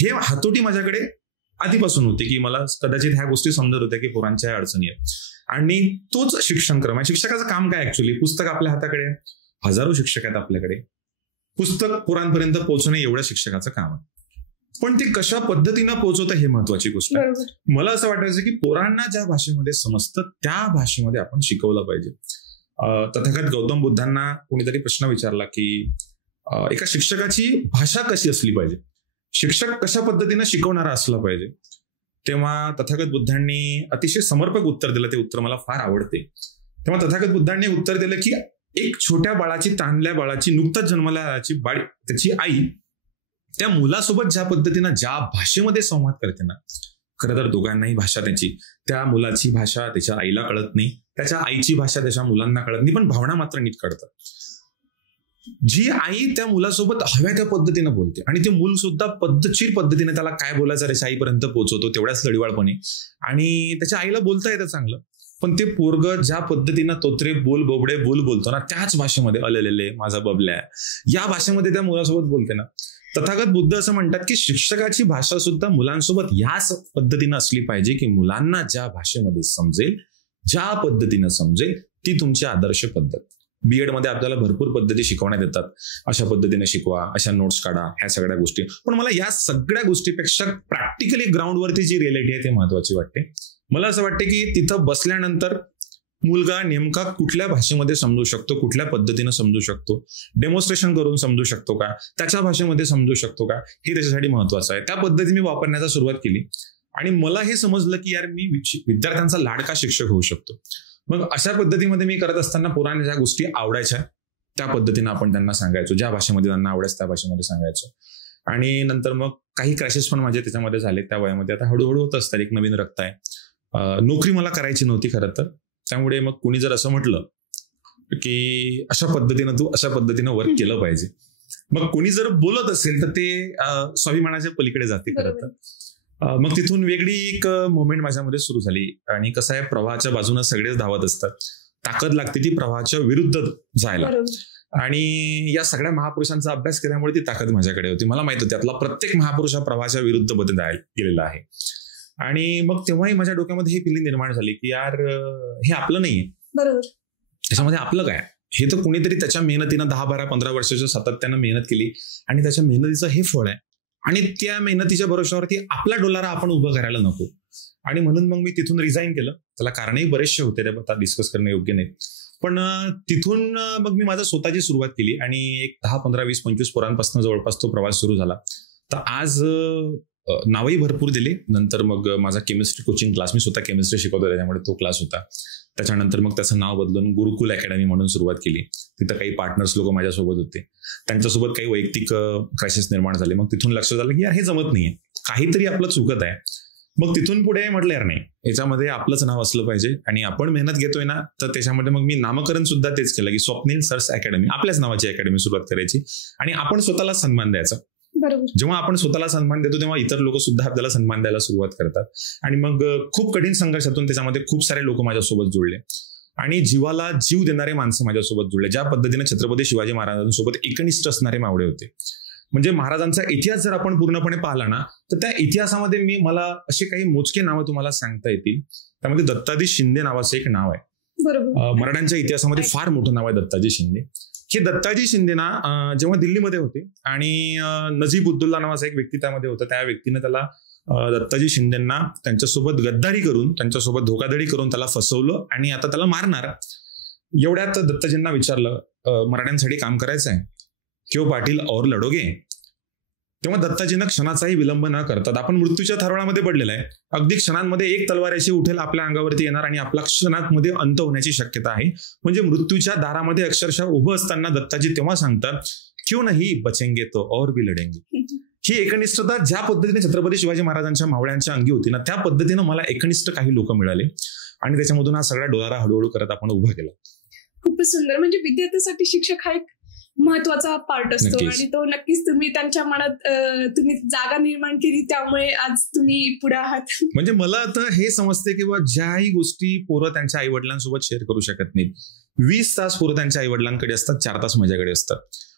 हे हातोटी माझ्याकडे आधीपासून होती, की मला कदाचित ह्या गोष्टी समजत होत्या की पोरांच्या अडचणी आहेत. आणि तोच शिक्षण क्रम आहे. शिक्षकाचं काम काय ऍक्च्युअली, पुस्तक आपल्या हाताकडे, हजारो शिक्षक आहेत आपल्याकडे, पुस्तक पोरांपर्यंत पोहोचणे एवढं शिक्षकाचं काम आहे. पण ते कशा पद्धतीनं पोहोचवतं हे महत्वाची गोष्ट आहे. मला असं वाटायचं की पोरांना ज्या भाषेमध्ये समजतं त्या भाषेमध्ये आपण शिकवलं पाहिजे. तथागत गौतम बुद्धांना कोणीतरी प्रश्न विचारला की एका शिक्षकाची भाषा कशी असली पाहिजे, शिक्षक कशा पद्धतीनं शिकवणारा असला पाहिजे. तेव्हा तथागत बुद्धांनी अतिशय समर्पक उत्तर दिलं. ते उत्तर मला फार आवडते. तेव्हा तथागत बुद्धांनी उत्तर दिलं की एक छोट्या बाळाची, ताणल्या बाळाची, नुकताच जन्मल्या बाळाची त्याची आई त्या मुलासोबत ज्या पद्धतीनं ज्या भाषेमध्ये संवाद करते ना, खरं तर दोघांनाही भाषा त्या मुलाची भाषा त्याच्या आईला कळत नाही, त्याच्या आईची भाषा त्याच्या मुलांना कळत नाही, पण भावना मात्र नीट कळतात. जी आई त्या मुलासोबत हव्या त्या पद्धतीनं बोलते, आणि ते मूल सुद्धा पद्धतशीर पद्धतीने त्याला काय बोलायचं त्याच्या आईपर्यंत पोहोचवतो, तेवढ्याच लढीवाळपणे. आणि त्याच्या आईला बोलता येतं चांगलं, पण ते पोरग ज्या पद्धतीनं तोत्रे बोल बोबडे बोल बोलतो ना, त्याच भाषेमध्ये अलेलेले माझा बबल्या या भाषेमध्ये त्या मुलासोबत बोलते ना. तथागत बुद्ध असं म्हणतात की शिक्षकाची भाषा सुद्धा मुलांसोबत याच पद्धतीनं असली पाहिजे की मुलांना ज्या भाषेमध्ये समजेल, ज्या पद्धतीनं समजेल, ती तुमची आदर्श पद्धत. बीएड मध्ये आपल्याला भरपूर पद्धती शिकवण्यात येतात, अशा पद्धतीने शिकवा, अशा नोट्स काढा, ह्या सगळ्या गोष्टी. पण मला या सगळ्या गोष्टीपेक्षा प्रॅक्टिकली ग्राउंडवरती जी रिअलिटी आहे ते महत्वाची वाटते. मला असं वाटते की तिथं बसल्यानंतर मुलगा नेमका कुठल्या भाषेमध्ये समजू शकतो, कुठल्या पद्धतीनं समजू शकतो, डेमॉन्स्ट्रेशन करून समजू शकतो का, त्याच्या भाषेमध्ये समजू शकतो का, हे त्याच्यासाठी महत्वाचं आहे. त्या पद्धती मी वापरण्याचा सुरुवात केली, आणि मला हे समजलं की यार मी विद्यार्थ्यांचा लाडका शिक्षक होऊ शकतो. मग अशा पद्धतीमध्ये मी करत असताना पोरांना ज्या गोष्टी आवडायच्या त्या पद्धतीनं आपण त्यांना सांगायचो, ज्या भाषेमध्ये त्यांना आवडायचं त्या भाषेमध्ये सांगायचो. आणि नंतर मग काही क्रॅशेस पण माझे त्याच्यामध्ये झाले त्या वयामध्ये. आता हळूहळू होत असतात, एक नवीन रक्त आहे. नोकरी मला करायची नव्हती खरं तर, त्यामुळे मग कुणी जर असं म्हटलं की अशा पद्धतीनं तू अशा पद्धतीनं वर्क केलं पाहिजे, मग कुणी जर बोलत असेल तर ते स्वाभिमानाच्या पलीकडे जाते खरं तर. मग तिथून वेगळी एक मोमेंट माझ्यामध्ये सुरू झाली. आणि कसं आहे, प्रवाहाच्या बाजूने सगळेच धावत असतात, ताकद लागते ती प्रवाहाच्या विरुद्ध जायला. आणि या सगळ्या महापुरुषांचा अभ्यास केल्यामुळे ती ताकद माझ्याकडे होती. मला माहित होती त्यातला प्रत्येक महापुरुष हा प्रवाहाच्या विरुद्ध मध्ये गेलेला आहे. आणि मग तेव्हाही माझ्या डोक्यामध्ये ही फिलिंग निर्माण झाली की यार हे आपलं नाहीये, बरोबर, त्याच्यामध्ये आपलं काय. हे तर कुणीतरी त्याच्या मेहनतीनं 10-12-15 वर्षाच्या सातत्यानं मेहनत केली, आणि त्याच्या मेहनतीचं हे फळ आहे. आणि त्या मेहनतीच्या भरोश्यावरती आपला डोलारा आपण उभं करायला नको. आणि म्हणून मग मी तिथून रिझाईन केलं. त्याला कारणही बरेचसे होते, ते आता डिस्कस करणं योग्य नाही. पण तिथून मग मी माझा स्वतःची सुरुवात केली, आणि एक 10-15-20-25 पोरांपासून जवळपास तो प्रवास सुरू झाला. तर आज नावही भरपूर दिले. नंतर मग माझा केमिस्ट्री कोचिंग क्लास, मी स्वतः केमिस्ट्री शिकवतो त्याच्यामुळे तो क्लास होता. त्याच्यानंतर मग त्याचं नाव बदलून गुरुकुल अकॅडमी म्हणून सुरुवात केली. तिथं काही पार्टनर्स लोक माझ्यासोबत होते, त्यांच्यासोबत काही वैयक्तिक क्रायसिस निर्माण झाले. मग तिथून लक्षात आलं की यार हे जमत नाहीये, काहीतरी आपलं चुकत आहे. मग तिथून पुढे म्हटलं यार नाही, याच्यामध्ये आपलंच नाव असलं पाहिजे, आणि आपण मेहनत घेतोय ना, तर त्याच्यामध्ये मग मी नामकरण सुद्धा तेच केलं की स्वप्नील सर्स अकॅडमी, आपल्याच नावाची अकॅडमी सुरुवात करायची, आणि आपण स्वतःला सन्मान द्यायचा. जेव्हा आपण स्वतःला सन्मान देतो तेव्हा इतर लोक सुद्धा आपल्याला सन्मान द्यायला सुरुवात करतात. आणि मग खूप कठीण संघर्षातून त्याच्यामध्ये खूप सारे लोक माझ्यासोबत जुळले, आणि जीवाला जीव देणारे माणसं माझ्यासोबत जुळले. ज्या पद्धतीने छत्रपती शिवाजी महाराजांसोबत एकनिष्ठ असणारे मावळे होते, म्हणजे महाराजांचा इतिहास जर आपण पूर्णपणे पाहिला ना, तर त्या इतिहासामध्ये मला असे काही मोजके नावं तुम्हाला सांगता येतील. त्यामध्ये दत्ताजी शिंदे नावाचं एक नाव आहे. मराठ्यांच्या इतिहासामध्ये फार मोठं नाव आहे दत्ताजी शिंदे. हे दत्ताजी शिंदे ना जेव्हा दिल्लीमध्ये होते आणि नजीब उद्दौला नावाचा एक व्यक्ती त्यामध्ये होता, त्या व्यक्तीने त्याला दत्ताजी शिंदेंना त्यांच्यासोबत गद्दारी करून, त्यांच्यासोबत धोकाधडी करून त्याला फसवलं आणि आता त्याला मारणार. एवढ्यात दत्ताजींना विचारलं, मराठ्यांसाठी काम करायचं आहे, क्यों पाटील और लढोगे? तेव्हा दत्ताजींना क्षणाचाही विलंब न करतात, आपण मृत्यूच्या थारोळामध्ये पडलेला आहे, अगदी क्षणांमध्ये एक तलवार अशी उठेल, आपल्या अंगावरती येणार आणि आपला क्षणांमध्ये अंत होण्याची शक्यता आहे. म्हणजे मृत्यूच्या दारामध्ये अक्षरशः उभं असताना दत्ताजी तेव्हा सांगतात, क्यों नहीं बचेंगे तो और भी लढेंगे. ही एकनिष्ठता ज्या पद्धतीने छत्रपती शिवाजी महाराजांच्या मावळ्यांच्या अंगी होती ना, त्या पद्धतीनं मला एकनिष्ठ काही लोक मिळाले आणि त्याच्यामधून हा सगळा डोलारा हळूहळू करत आपण उभा केला. खूपच सुंदर. म्हणजे विद्यार्थ्यांसाठी शिक्षक हा एक महत्वाचा पार्ट असतो आणि तो नक्कीच तुम्ही त्यांच्या मनात तुम्ही जागा निर्माण केली, त्यामुळे आज तुम्ही पुढे आहात. म्हणजे मला आता हे समजते की ज्याही गोष्टी पोरं त्यांच्या आई वडिलांसोबत शेअर करू शकत नाहीत, 20 तास पोरं त्यांच्या आई वडिलांकडे असतात, 4 तास माझ्याकडे असतात,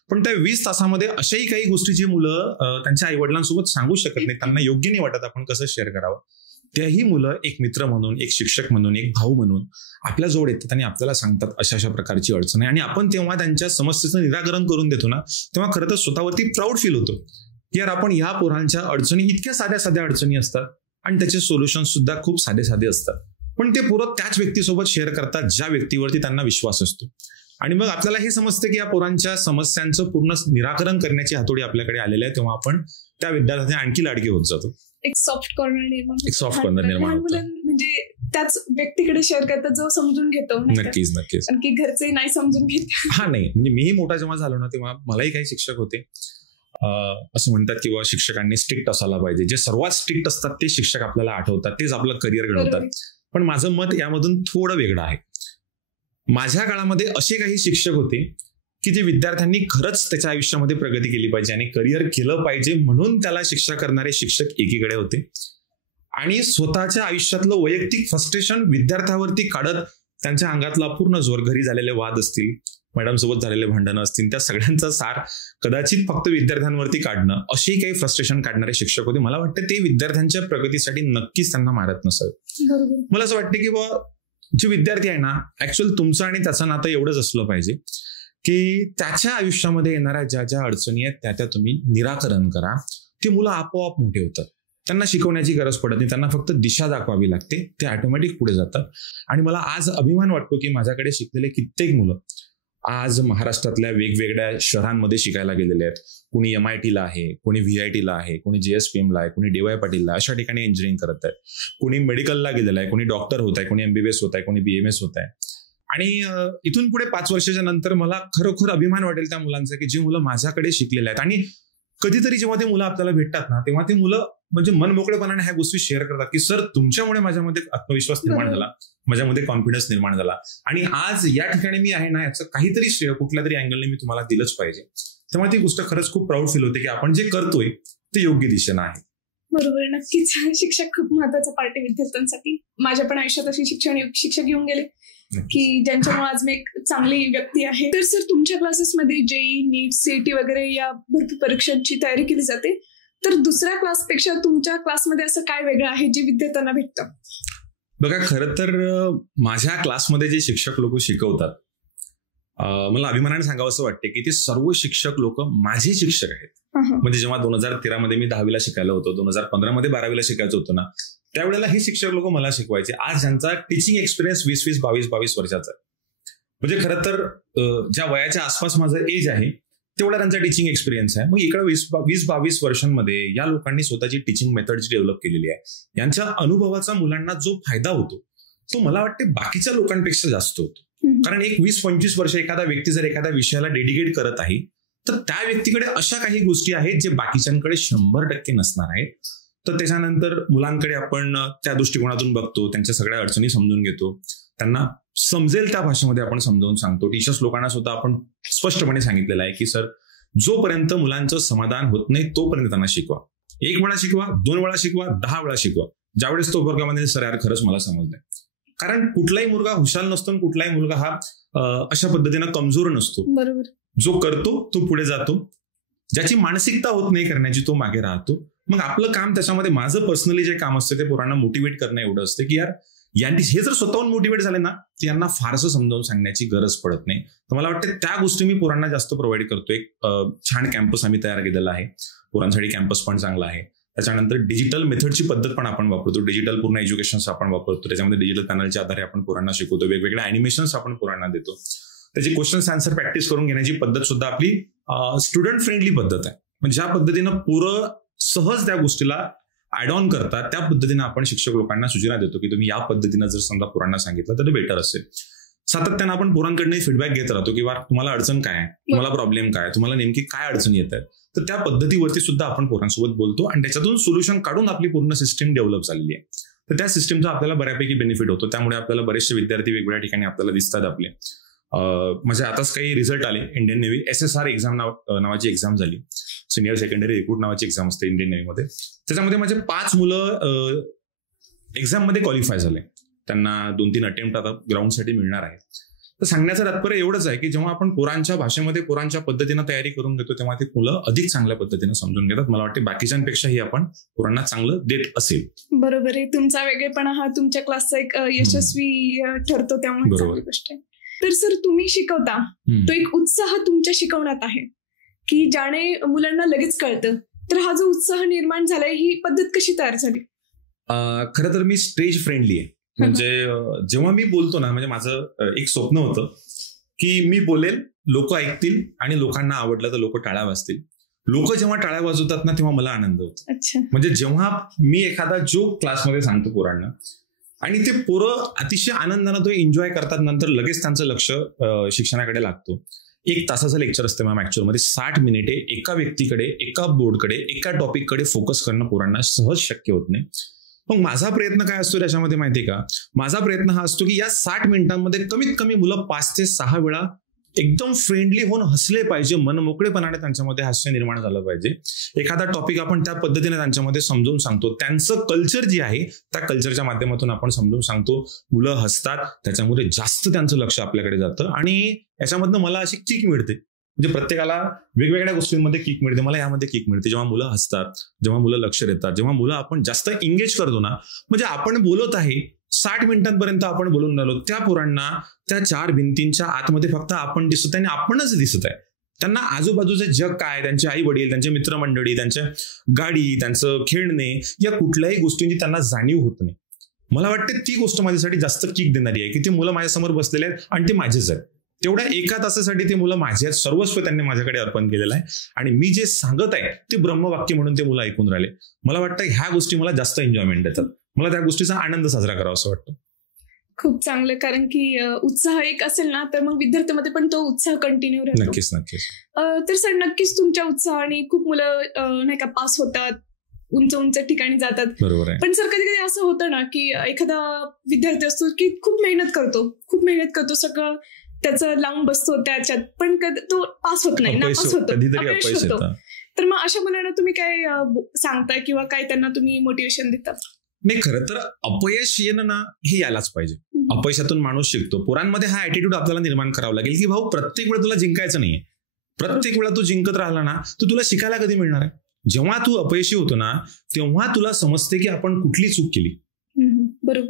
पण त्या 20 तासामध्ये अशाही काही गोष्टी जी मुलं त्यांच्या आई वडिलांसोबत सांगू शकत नाहीत, त्यांना योग्य नाही वाटत आपण कसं शेअर करावं, त्याही मुलं एक मित्र म्हणून, एक शिक्षक म्हणून, एक भाऊ म्हणून आपल्या जवळ येतात आणि आपल्याला सांगतात अशा अशा प्रकारची अडचण आहे. आणि आपण तेव्हा त्यांच्या समस्येचं निराकरण करून देतो ना, तेव्हा खरं तर स्वतःवरती प्राऊड फील होतो की यार आपण ह्या पोरांच्या अडचणी, इतक्या साध्या साध्या अडचणी असतात आणि त्याचे सोल्युशन सुद्धा खूप साधे साधे असतात, पण ते पोरं त्याच व्यक्तीसोबत शेअर करतात ज्या व्यक्तीवरती त्यांना विश्वास असतो. आणि मग आपल्याला हे समजतं की या पोरांच्या समस्यांचं पूर्ण निराकरण करण्याची हातोडी आपल्याकडे आलेली आहे, तेव्हा आपण त्या विद्यार्थ्यांना आणखी लाडके होत जातो. एक सॉफ्ट कॉर्नर निर्माण होतं. म्हणजे त्याच व्यक्तीकडे शेअर करतात जो समजून घेतो. नक्कीच नक्कीच. आणखी घरचे नाही समजून घेत. हा नाही, म्हणजे मीही मोठा जेव्हा झालो ना, तेव्हा मलाही काही शिक्षक होते असं म्हणतात की शिक्षकांनी स्ट्रिक्ट असायला पाहिजे, जे सर्वात स्ट्रिक्ट असतात ते शिक्षक आपल्याला आठवतात, तेच आपलं करिअर घडवतात. पण माझं मत यामधून थोडं वेगळं आहे. माझ्या काळामध्ये असे काही शिक्षक होते की जे विद्यार्थ्यांनी खरंच त्याच्या आयुष्यामध्ये प्रगती केली पाहिजे आणि करिअर केलं पाहिजे म्हणून त्याला शिक्षा करणारे शिक्षक एकीकडे होते, आणि स्वतःच्या आयुष्यातलं वैयक्तिक फ्रस्ट्रेशन विद्यार्थ्यावरती काढत त्यांच्या अंगातला पूर्ण जोर, घरी झालेले वाद असतील, मॅडम सोबत झालेले भांडणं असतील, त्या सगळ्यांचा सार कदाचित फक्त विद्यार्थ्यांवरती काढणं, अशी काही फ्रस्ट्रेशन काढणारे शिक्षक होते. मला वाटतं ते विद्यार्थ्यांच्या प्रगतीसाठी नक्कीच त्यांना मारत नसावे. मला असं वाटतं की जे विद्यार्थी आहे ना, ऍक्च्युअल तुमचं आणि त्याचं नातं एवढंच असलं पाहिजे की त्याच्या आयुष्यामध्ये येणाऱ्या ज्या ज्या अडचणी आहेत त्या तुम्ही निराकरण करा. ते मुलं आपोआप मोठे होतात, त्यांना शिकवण्याची गरज पडत नाही, त्यांना फक्त दिशा दाखवावी लागते, ते ऑटोमॅटिक पुढे जातात. आणि मला आज अभिमान वाटतो की माझ्याकडे शिकलेले कित्येक मुलं आज महाराष्ट्रातल्या वेगवेगळ्या शहरांमध्ये शिकायला गेलेले आहेत. कोणी MIT ला आहे, कोणी VIT ला आहे, कोणी JSPM ला आहे, कोणी DY पाटीलला, अशा ठिकाणी इंजिनिअरिंग करत आहे, कोणी मेडिकलला गेलेला आहे, कोणी डॉक्टर होत आहे, कोणी MBBS होत आहे, कोणी BMS होत आहे. आणि इथून पुढे 5 वर्षाच्या नंतर मला खरोखर अभिमान वाटेल त्या मुलांचा की जी मुलं माझ्याकडे शिकलेले आहेत. आणि कधीतरी जेव्हा ते मुलं आपल्याला भेटतात ना, तेव्हा ते मुलं म्हणजे मन मोकळेपणाने ह्या गोष्टी शेअर करतात की सर तुमच्यामुळे माझ्यामध्ये आत्मविश्वास निर्माण झाला, माझ्यामध्ये कॉन्फिडन्स निर्माण झाला आणि आज या ठिकाणी मी आहे ना, याचं काहीतरी श्रेय कुठल्या तरी अँगलने मी तुम्हाला दिलंच पाहिजे. तेव्हा ती गोष्ट खरंच खूप प्राऊड फील होते की आपण जे करतोय ते योग्य दिशेनं आहे. बरोबर. नक्कीच शिक्षक खूप महत्वाचा पार्ट आहे विद्यार्थ्यांसाठी. माझ्या पण आयुष्यात अशी शिक्षक येऊन गेले की ज्यांच्यामुळे आज मी एक चांगली व्यक्ती आहे. तर सर तुमच्या क्लासेसमध्ये JEE, NEET, CET वगैरे या भरपूर परीक्षांची तयारी केली जाते, तर दुसऱ्या क्लासपेक्षा तुमच्या क्लासमध्ये असं काय वेगळं आहे जे विद्यार्थ्यांना भेटतं? बघा, खरं तर माझ्या क्लासमध्ये जे शिक्षक लोक शिकवतात, मला अभिमानाने सांगावं असं वाटते की ते सर्व शिक्षक लोक माझे शिक्षक आहेत. म्हणजे जेव्हा 2013 मध्ये मी 10वीला शिकायला होतो, 2015 मध्ये 12वीला शिकायचं होतं ना, त्यावेळेला हे शिक्षक लोक मला शिकवायचे. आज ज्यांचा टीचिंग एक्सपिरियन्स 20-20, 22-22 वर्षाचा आहे, म्हणजे खरं तर ज्या वयाच्या आसपास माझं एज आहे तेवढा त्यांचा टीचिंग एक्सपिरियन्स आहे. मग इकडे 20-22 वर्षांमध्ये या लोकांनी स्वतःची टीचिंग मेथड्स डेव्हलप केलेली आहे. यांच्या अनुभवाचा मुलांना जो फायदा होतो तो मला वाटते बाकीच्या लोकांपेक्षा जास्त होतो. कारण एक 20-25 वर्ष एखादा व्यक्ती जर एखाद्या विषयाला डेडिकेट करत आहे तर त्या व्यक्तीकडे अशा काही गोष्टी आहेत जे बाकीच्यांकडे 100% नसणार आहेत. तर त्याच्यानंतर मुलांकडे आपण त्या दृष्टिकोनातून बघतो, त्यांच्या सगळ्या अडचणी समजून घेतो, त्यांना समजेल त्या भाषेमध्ये आपण समजावून सांगतो. टीचर्स लोकांना सुद्धा आपण स्पष्टपणे सांगितलेलं आहे की सर जोपर्यंत मुलांचं समाधान होत नाही तोपर्यंत त्यांना शिकवा. 1 वेळा शिकवा, 2 वेळा शिकवा, 10 वेळा शिकवा. ज्यावेळेस तो वर्गामध्ये सर यार खरंच मला समजलंय. कारण कुठलाही मुलगा हुशार नसतो आणि कुठलाही मुलगा हा अशा पद्धतीनं कमजोर नसतो. बरोबर. जो करतो तो पुढे जातो, ज्याची मानसिकता होत नाही करण्याची तो मागे राहतो. मग आपलं काम त्याच्यामध्ये, माझं पर्सनली जे काम असतं ते पोरांना मोटिवेट करणं एवढं असतं की यार यांनी हे जर स्वतःहून मोटिवेट झाले ना तर यांना फारसं समजावून सांगण्याची गरज पडत नाही. तर मला वाटतं त्या गोष्टी मी पोरांना जास्त प्रोव्हाइड करतो. एक छान कॅम्पस आम्ही तयार केलेला आहे, पोरांसाठी कॅम्पस पण चांगला आहे. त्याच्यानंतर डिजिटल मेथडची पद्धत पण आपण वापरतो, डिजिटल पूर्ण एज्युकेशन आपण वापरतो. त्याच्यामध्ये डिजिटल पॅनलच्या आधारे आपण पोरांना शिकवतो, वेगवेगळे अॅनिमेशन्स आपण पोरांना देतो. त्याची क्वेश्चन्स आन्सर प्रॅक्टिस करून घेण्याची पद्धत सुद्धा आपली स्टुडंट फ्रेंडली पद्धत आहे. म्हणजे ज्या पद्धतीनं पोरं सहज त्या गोष्टीला ऍड ऑन करतात त्या पद्धतीने आपण शिक्षक लोकांना सूचना देतो की तुम्ही या पद्धतीनं जर समजा पोरांना सांगितलं तर बेटर असेल. सातत्यानं आपण पोरांकडनं फीडबॅक घेत राहतो की तुम्हाला अडचण काय आहे, तुम्हाला प्रॉब्लेम काय, तुम्हाला नेमकी काय अडचणी येत आहेत. तर त्या पद्धतीवरती सुद्धा आपण पोरांसोबत बोलतो आणि त्याच्यातून सोल्युशन काढून आपली पूर्ण सिस्टीम डेव्हलप झालेली आहे. तर त्या सिस्टीमचा आपल्याला बऱ्यापैकी बेनिफिट होतो. त्यामुळे आपल्याला बरेचसे विद्यार्थी वेगवेगळ्या ठिकाणी आपल्याला दिसतात आपले. म्हणजे आताच काही रिझल्ट आले. इंडियन नेव्ही SSR एक्झाम नावाची एक्झाम झाली, सिनियर सेकंडरी रिक्रूट नावाची एक्झाम असते इंडियन नेव्हीमध्ये. त्याच्यामध्ये माझे 5 मुलं एक्झाम मध्ये क्वालिफाय झाले. त्यांना 2-3 अटेम्प्ट आता ग्राउंडसाठी मिळणार आहे. तर सांगण्याचं तात्पर्य एवढंच आहे की जेव्हा आपण पोरांच्या भाषेमध्ये पोरांच्या पद्धतीनं तयारी करून घेतो तेव्हा ते मुलं अधिक चांगल्या पद्धतीनं समजून घेतात. मला वाटते बाकीच्यांपेक्षाही आपण पोरांना चांगलं देत असेल. बरोबर आहे. तुमचा वेगळेपणा हा तुमच्या क्लासचा एक यशस्वी ठरतो, त्यामुळे चांगली गोष्ट आहे. तर सर तुम्ही शिकवता तो एक उत्साह तुमच्या शिकवण्यात आहे की ज्याने मुलांना लगेच कळतं. तर हा जो उत्साह निर्माण झालाय ही पद्धत कशी तयार झाली? खरं तर मी स्टेज फ्रेंडली आहे. म्हणजे जेव्हा मी बोलतो ना, म्हणजे माझं एक स्वप्न होतं की मी बोलेल, लोक ऐकतील आणि लोकांना आवडलं तर लोक टाळ्या वाजतील. लोक जेव्हा टाळ्या वाजवतात ना तेव्हा मला आनंद होतो. म्हणजे जेव्हा मी एखादा जोक क्लासमध्ये सांगतो पोरांना आणि ते पोरं अतिशय आनंदानं तो एन्जॉय करतात, नंतर लगेच त्यांचं लक्ष शिक्षणाकडे लागतो. 1 तासाचं लेक्चर असतं मॅम ऍक्च्युअलमध्ये. 60 मिनिटे एका व्यक्तीकडे, एका बोर्डकडे, एका टॉपिककडे फोकस करणं पोरांना सहज शक्य होत नाही. मग माझा प्रयत्न काय असतो त्याच्यामध्ये माहितीये का? माझा प्रयत्न हा असतो की या 60 मिनिटांमध्ये कमीत कमी मुलं 5 ते 6 वेळा एकदम फ्रेंडली होऊन हसले पाहिजे, मनमोकळेपणाने त्यांच्यामध्ये हास्य निर्माण झालं पाहिजे. एखादा टॉपिक आपण त्या पद्धतीने त्यांच्यामध्ये समजून सांगतो. त्यांचं कल्चर जे आहे त्या कल्चरच्या माध्यमातून आपण समजून सांगतो. मुलं हसतात, त्याच्यामुळे जास्त त्यांचं लक्ष आपल्याकडे जातं आणि याच्यामधनं मला अशी किक मिळते. म्हणजे प्रत्येकाला वेगवेगळ्या गोष्टींमध्ये किक मिळते, मला यामध्ये किक मिळते जेव्हा मुलं हसतात, जेव्हा मुलं लक्ष देतात, जेव्हा मुलं आपण जास्त एंगेज करतो ना. म्हणजे आपण बोलत आहे 60 मिनिटांपर्यंत आपण बोलून राहिलो, त्या पोरांना त्या 4 भिंतींच्या आतमध्ये फक्त आपण दिसत आहे आणि आपणच दिसत आहे. त्यांना आजूबाजूचे जग काय, त्यांचे आई वडील, त्यांचे मित्रमंडळी, त्यांच्या गाडी, त्यांचं खेळणे, या कुठल्याही गोष्टींची त्यांना जाणीव होत नाही. मला वाटते ती गोष्ट माझ्यासाठी जास्त किक देणारी आहे की ते मुलं माझ्यासमोर बसलेले आहेत आणि ते माझेच आहेत. तेवढ्या 1 तासासाठी ते मुलं माझे आहेत, सर्वस्व त्यांनी माझ्याकडे अर्पण केलेलं आहे आणि मी जे सांगत आहे ते ब्रह्मवाक्य म्हणून ते मुलं ऐकून राहिले. मला वाटतं ह्या गोष्टी मला जास्त एन्जॉयमेंट देतात. मला त्या गोष्टीचा आनंद साजरा करावा असं वाटतं. खूप चांगलं, कारण की उत्साह एक असेल ना तर मग विद्यार्थ्यांमध्ये पण तो उत्साह कंटिन्यू राहतो. नक्कीच नक्कीच. तर सर नक्कीच तुमच्या उत्साहाने खूप मुलं नाही का पास होतात, उंच उंच ठिकाणी जातात. बरोबर आहे. पण सर कधी कधी असं होतं ना की एखादा विद्यार्थी असतो की खूप मेहनत करतो, सगळं त्याचं लावून बसतो त्याच्यात, पण तो पास होत नाही, नापास होतो, अपयश होतो. तर मग अशा मुलांना तुम्ही काय सांगताय किंवा काय त्यांना तुम्ही मोटिवेशन देता? नाही, खरं तर अपयश येणं ना हे यायलाच पाहिजे. अपयशातून माणूस शिकतो. पोरांमध्ये हा ऍटिट्यूड आपल्याला निर्माण करावा लागेल की भाऊ प्रत्येक वेळा तुला जिंकायचं नाहीये. प्रत्येक वेळा तू जिंकत राहिला ना तर तुला शिकायला कधी मिळणार आहे? जेव्हा तू अपयशी होतो ना तेव्हा तुला समजते की आपण कुठली चूक केली.